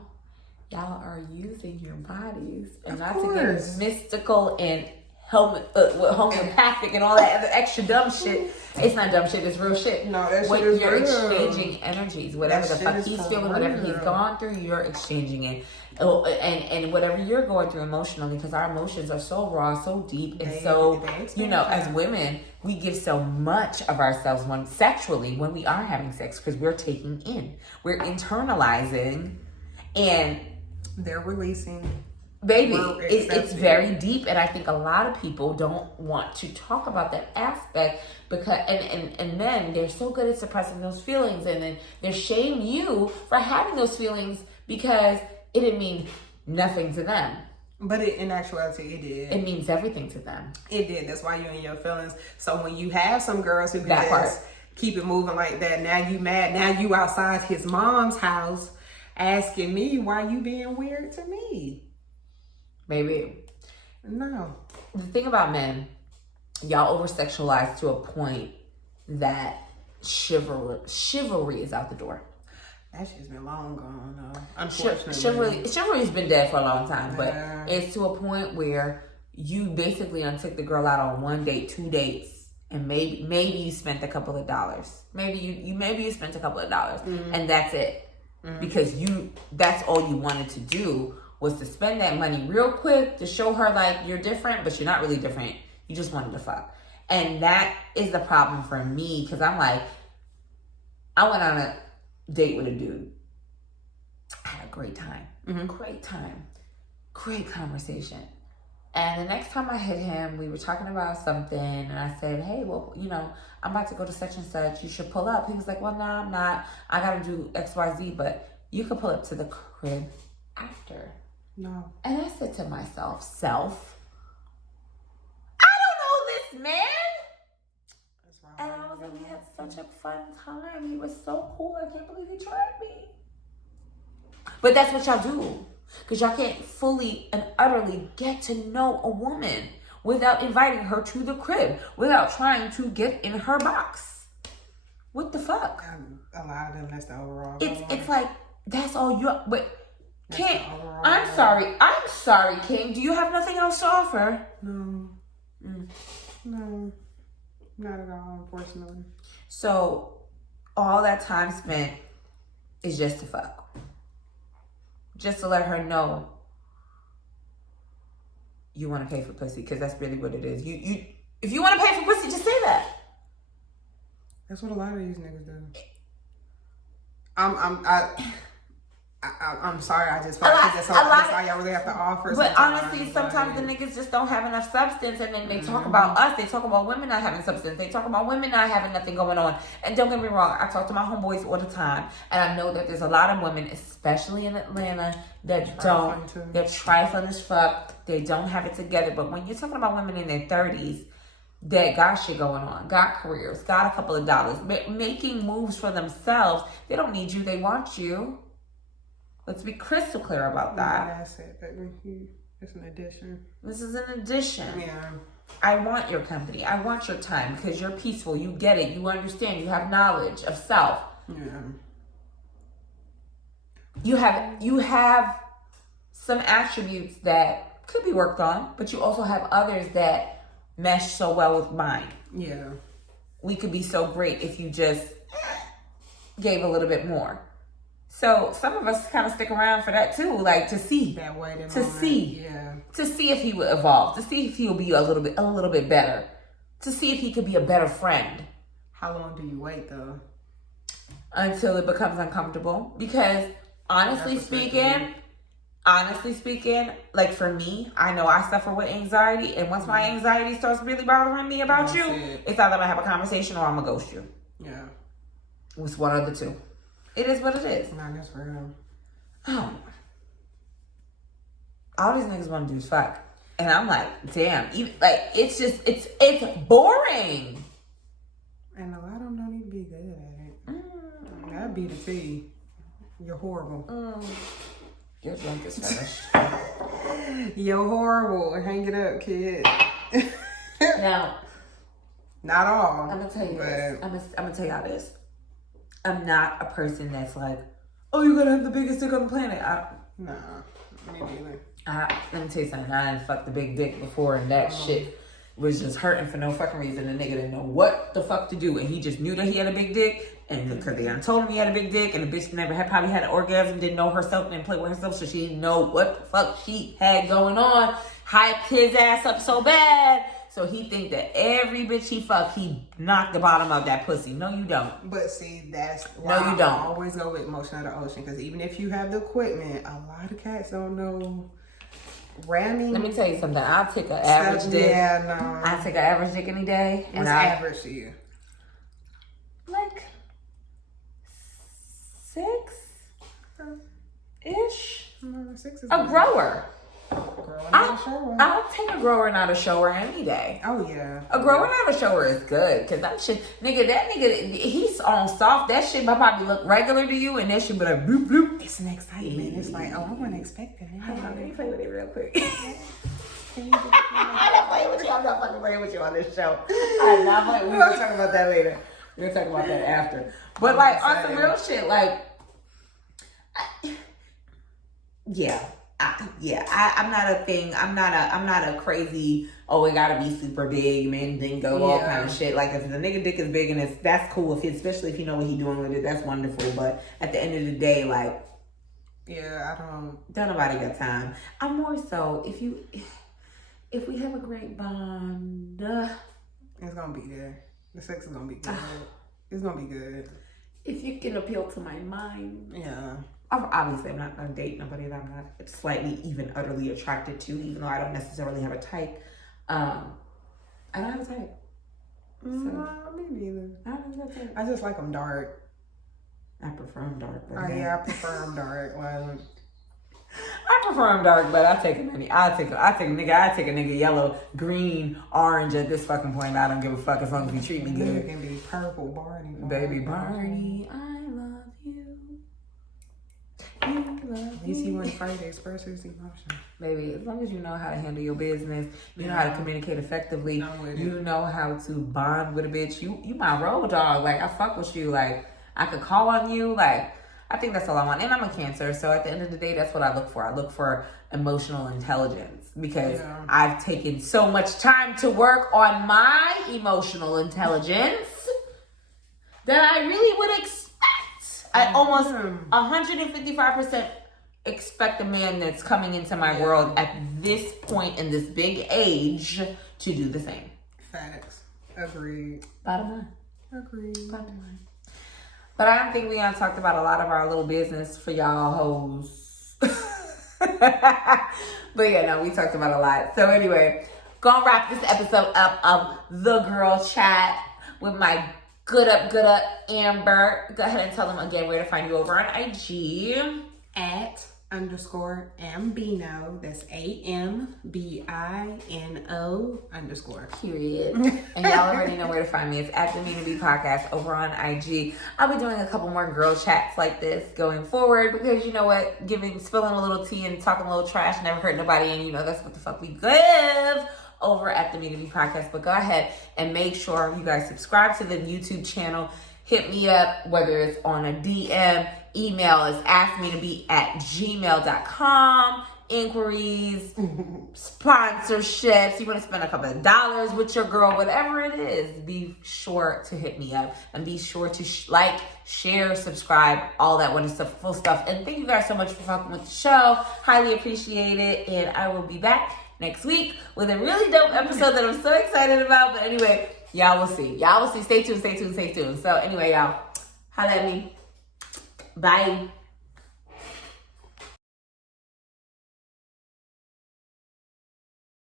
Y'all are using your bodies, and not to get mystical and homeopathic and all that other extra dumb shit. It's not dumb shit, it's real shit. No, that shit is you're real. Exchanging energies. Whatever the fuck he's feeling, whatever he's gone through, you're exchanging it. Oh, and whatever you're going through emotionally, because our emotions are so raw, so deep, and as women, we give so much of ourselves sexually when we are having sex, because we're taking in, we're internalizing, and they're releasing. Baby, it's very deep, and I think a lot of people don't want to talk about that aspect because and men, they're so good at suppressing those feelings, and then they shame you for having those feelings because it didn't mean nothing to them. But in actuality, it did. It means everything to them. It did. That's why you're in your feelings. So when you have some girls who can just keep it moving like that, now you mad. Now you outside his mom's house asking me why you being weird to me. Baby. No. The thing about men, y'all over-sexualize to a point that chivalry is out the door. That shit's been long gone, though. Unfortunately. Chivalry's been dead for a long time, but it's to a point where you basically took the girl out on 1 date, 2 dates, and maybe you spent a couple of dollars. Maybe you spent a couple of dollars, and that's it. Because that's all you wanted to do was to spend that money real quick to show her like you're different, but you're not really different. You just wanted to fuck. And that is the problem for me, because I'm like, I went on a date with a dude. I had a great time. Great time. Great conversation. And the next time I hit him, we were talking about something, and I said, hey, well, I'm about to go to such and such. You should pull up. He was like, well, no, I'm not. I got to do X, Y, Z, but you could pull up to the crib after. No. And I said to myself, I don't know this man. And I was like, we had such a fun time. He was so cool. I can't believe he tried me. But that's what y'all do. Because y'all can't fully and utterly get to know a woman without inviting her to the crib, without trying to get in her box. What the fuck? A lot of them, that's the overall. It's like, that's all you, but King, I'm sorry, King. Do you have nothing else to offer? No. No. Not at all, unfortunately. So, all that time spent is just to fuck. Just to let her know you want to pay for pussy, because that's really what it is. If you want to pay for pussy, just say that. That's what a lot of these niggas do. I'm sorry, I just felt like that's all y'all really have to offer. But honestly, sometimes the niggas just don't have enough substance, and then they talk about us. They talk about women not having substance. They talk about women not having nothing going on. And don't get me wrong, I talk to my homeboys all the time, and I know that there's a lot of women, especially in Atlanta, that they're trifling as fuck. They don't have it together. But when you're talking about women in their 30s that got shit going on, got careers, got a couple of dollars, making moves for themselves, they don't need you. They want you. Let's be crystal clear about that. That's it, baby. It's an addition. This is an addition. Yeah. I want your company. I want your time, because you're peaceful. You get it. You understand. You have knowledge of self. Yeah. You have some attributes that could be worked on, but you also have others that mesh so well with mine. Yeah. We could be so great if you just gave a little bit more. So some of us kind of stick around for that too, like to see, to see if he will evolve, to see if he will be a little bit better, to see if he could be a better friend. How long do you wait though? Until it becomes uncomfortable. Because honestly speaking, like for me, I know I suffer with anxiety, and once my anxiety starts really bothering me about it's either I'm gonna have a conversation or I'm gonna ghost you. Yeah. It's one of the two. It is what it is. Not just for him. Oh. All these niggas want to do is fuck. And I'm like, damn. Even, like, it's just, it's boring. And a lot of them don't even be good at it. That'd be the tea. You're horrible. Your drunk is finished. You're horrible. Hang it up, kid. Now. Not all. I'm going to tell you this. I'm going to tell y'all this. I'm not a person that's like, oh, you're gonna have the biggest dick on the planet. Nah, me neither. Let me tell you something. I didn't fuck the big dick before, and that shit was just hurting for no fucking reason. The nigga didn't know what the fuck to do, and he just knew that he had a big dick, and because they done told him he had a big dick, and the bitch probably had an orgasm, didn't know herself, didn't play with herself, so she didn't know what the fuck she had going on. Hyped his ass up so bad. So he think that every bitch he fuck, he knocked the bottom of that pussy. No, you don't. But see, that's why no, you don't. I always go with motion of the ocean. Because even if you have the equipment, a lot of cats don't know ramming. Let me tell you something. I'll take an average dick. Yeah, no. I'll take an average dick any day. What's average to you? Like 6-ish. 6 is a grower. I'll take a grower, not a shower any day. Oh, yeah. A grower, not a shower is good. Because that shit, that nigga, he's on soft. That shit might probably look regular to you. And that shit be like, bloop, bloop. It's an excitement. It's like, oh, I wasn't expecting it. Hold on, let me play with it real quick. I'm not playing with you. I'm not fucking playing with you on this show. I'm not playing. We will talk about that later. We'll talk about that after. But like on some real shit, like, I'm not a thing. I'm not a crazy. Oh, it gotta be super big, man, dingo, all kind of shit. Like if the nigga dick is big and that's cool. Especially if you know what he's doing with it, that's wonderful. But at the end of the day, like, yeah, I don't nobody got time. I'm more so if we have a great bond, it's gonna be there. The sex is gonna be good. It's gonna be good. If you can appeal to my mind. Yeah. Obviously, I'm not going to date nobody that I'm not slightly, even utterly attracted to, even though I don't necessarily have a type. I don't have a type. So, No, me neither. I don't have a type. I just like them dark. I prefer them dark. But I prefer them dark. Like, I prefer them dark, but I take a nigga yellow, green, orange at this fucking point. I don't give a fuck as long as he treat me good. It can be purple, Barney. Baby Barney, I love you. At least he wasn't afraid to express his emotions. Baby, as long as you know how to handle your business, you know how to communicate effectively, you know how to bond with a bitch, you my road dog. Like, I fuck with you. Like, I could call on you. Like, I think that's all I want. And I'm a Cancer, so at the end of the day, that's what I look for. I look for emotional intelligence because I've taken so much time to work on my emotional intelligence that I really would expect. I almost 155% expect a man that's coming into my world at this point in this big age to do the same. Facts. Agreed. Bottom line. Agreed. Bottom line. But I don't think we done talked about a lot of our little business for y'all hoes. But yeah, no, we talked about a lot. So anyway, gonna wrap this episode up of The Girl Chat with my good up Amber. Go ahead and tell them again where to find you over on IG. @ _Ambino. That's AMBINO_ Period. And y'all already know where to find me. It's at the Mina B Podcast over on IG. I'll be doing a couple more girl chats like this going forward because you know what? Spilling a little tea and talking a little trash never hurt nobody, and you know that's what the fuck we give over at the Mina B Podcast. But go ahead and make sure you guys subscribe to the YouTube channel. Hit me up, whether it's on a DM, email is askmina@gmail.com. Inquiries, sponsorships, you want to spend a couple of dollars with your girl, whatever it is, be sure to hit me up and be sure to like, share, subscribe, all that wonderful stuff. And thank you guys so much for fucking with the show. Highly appreciate it. And I will be back next week with a really dope episode that I'm so excited about. But anyway, y'all will see. Stay tuned. So anyway, y'all, holla at me. Bye.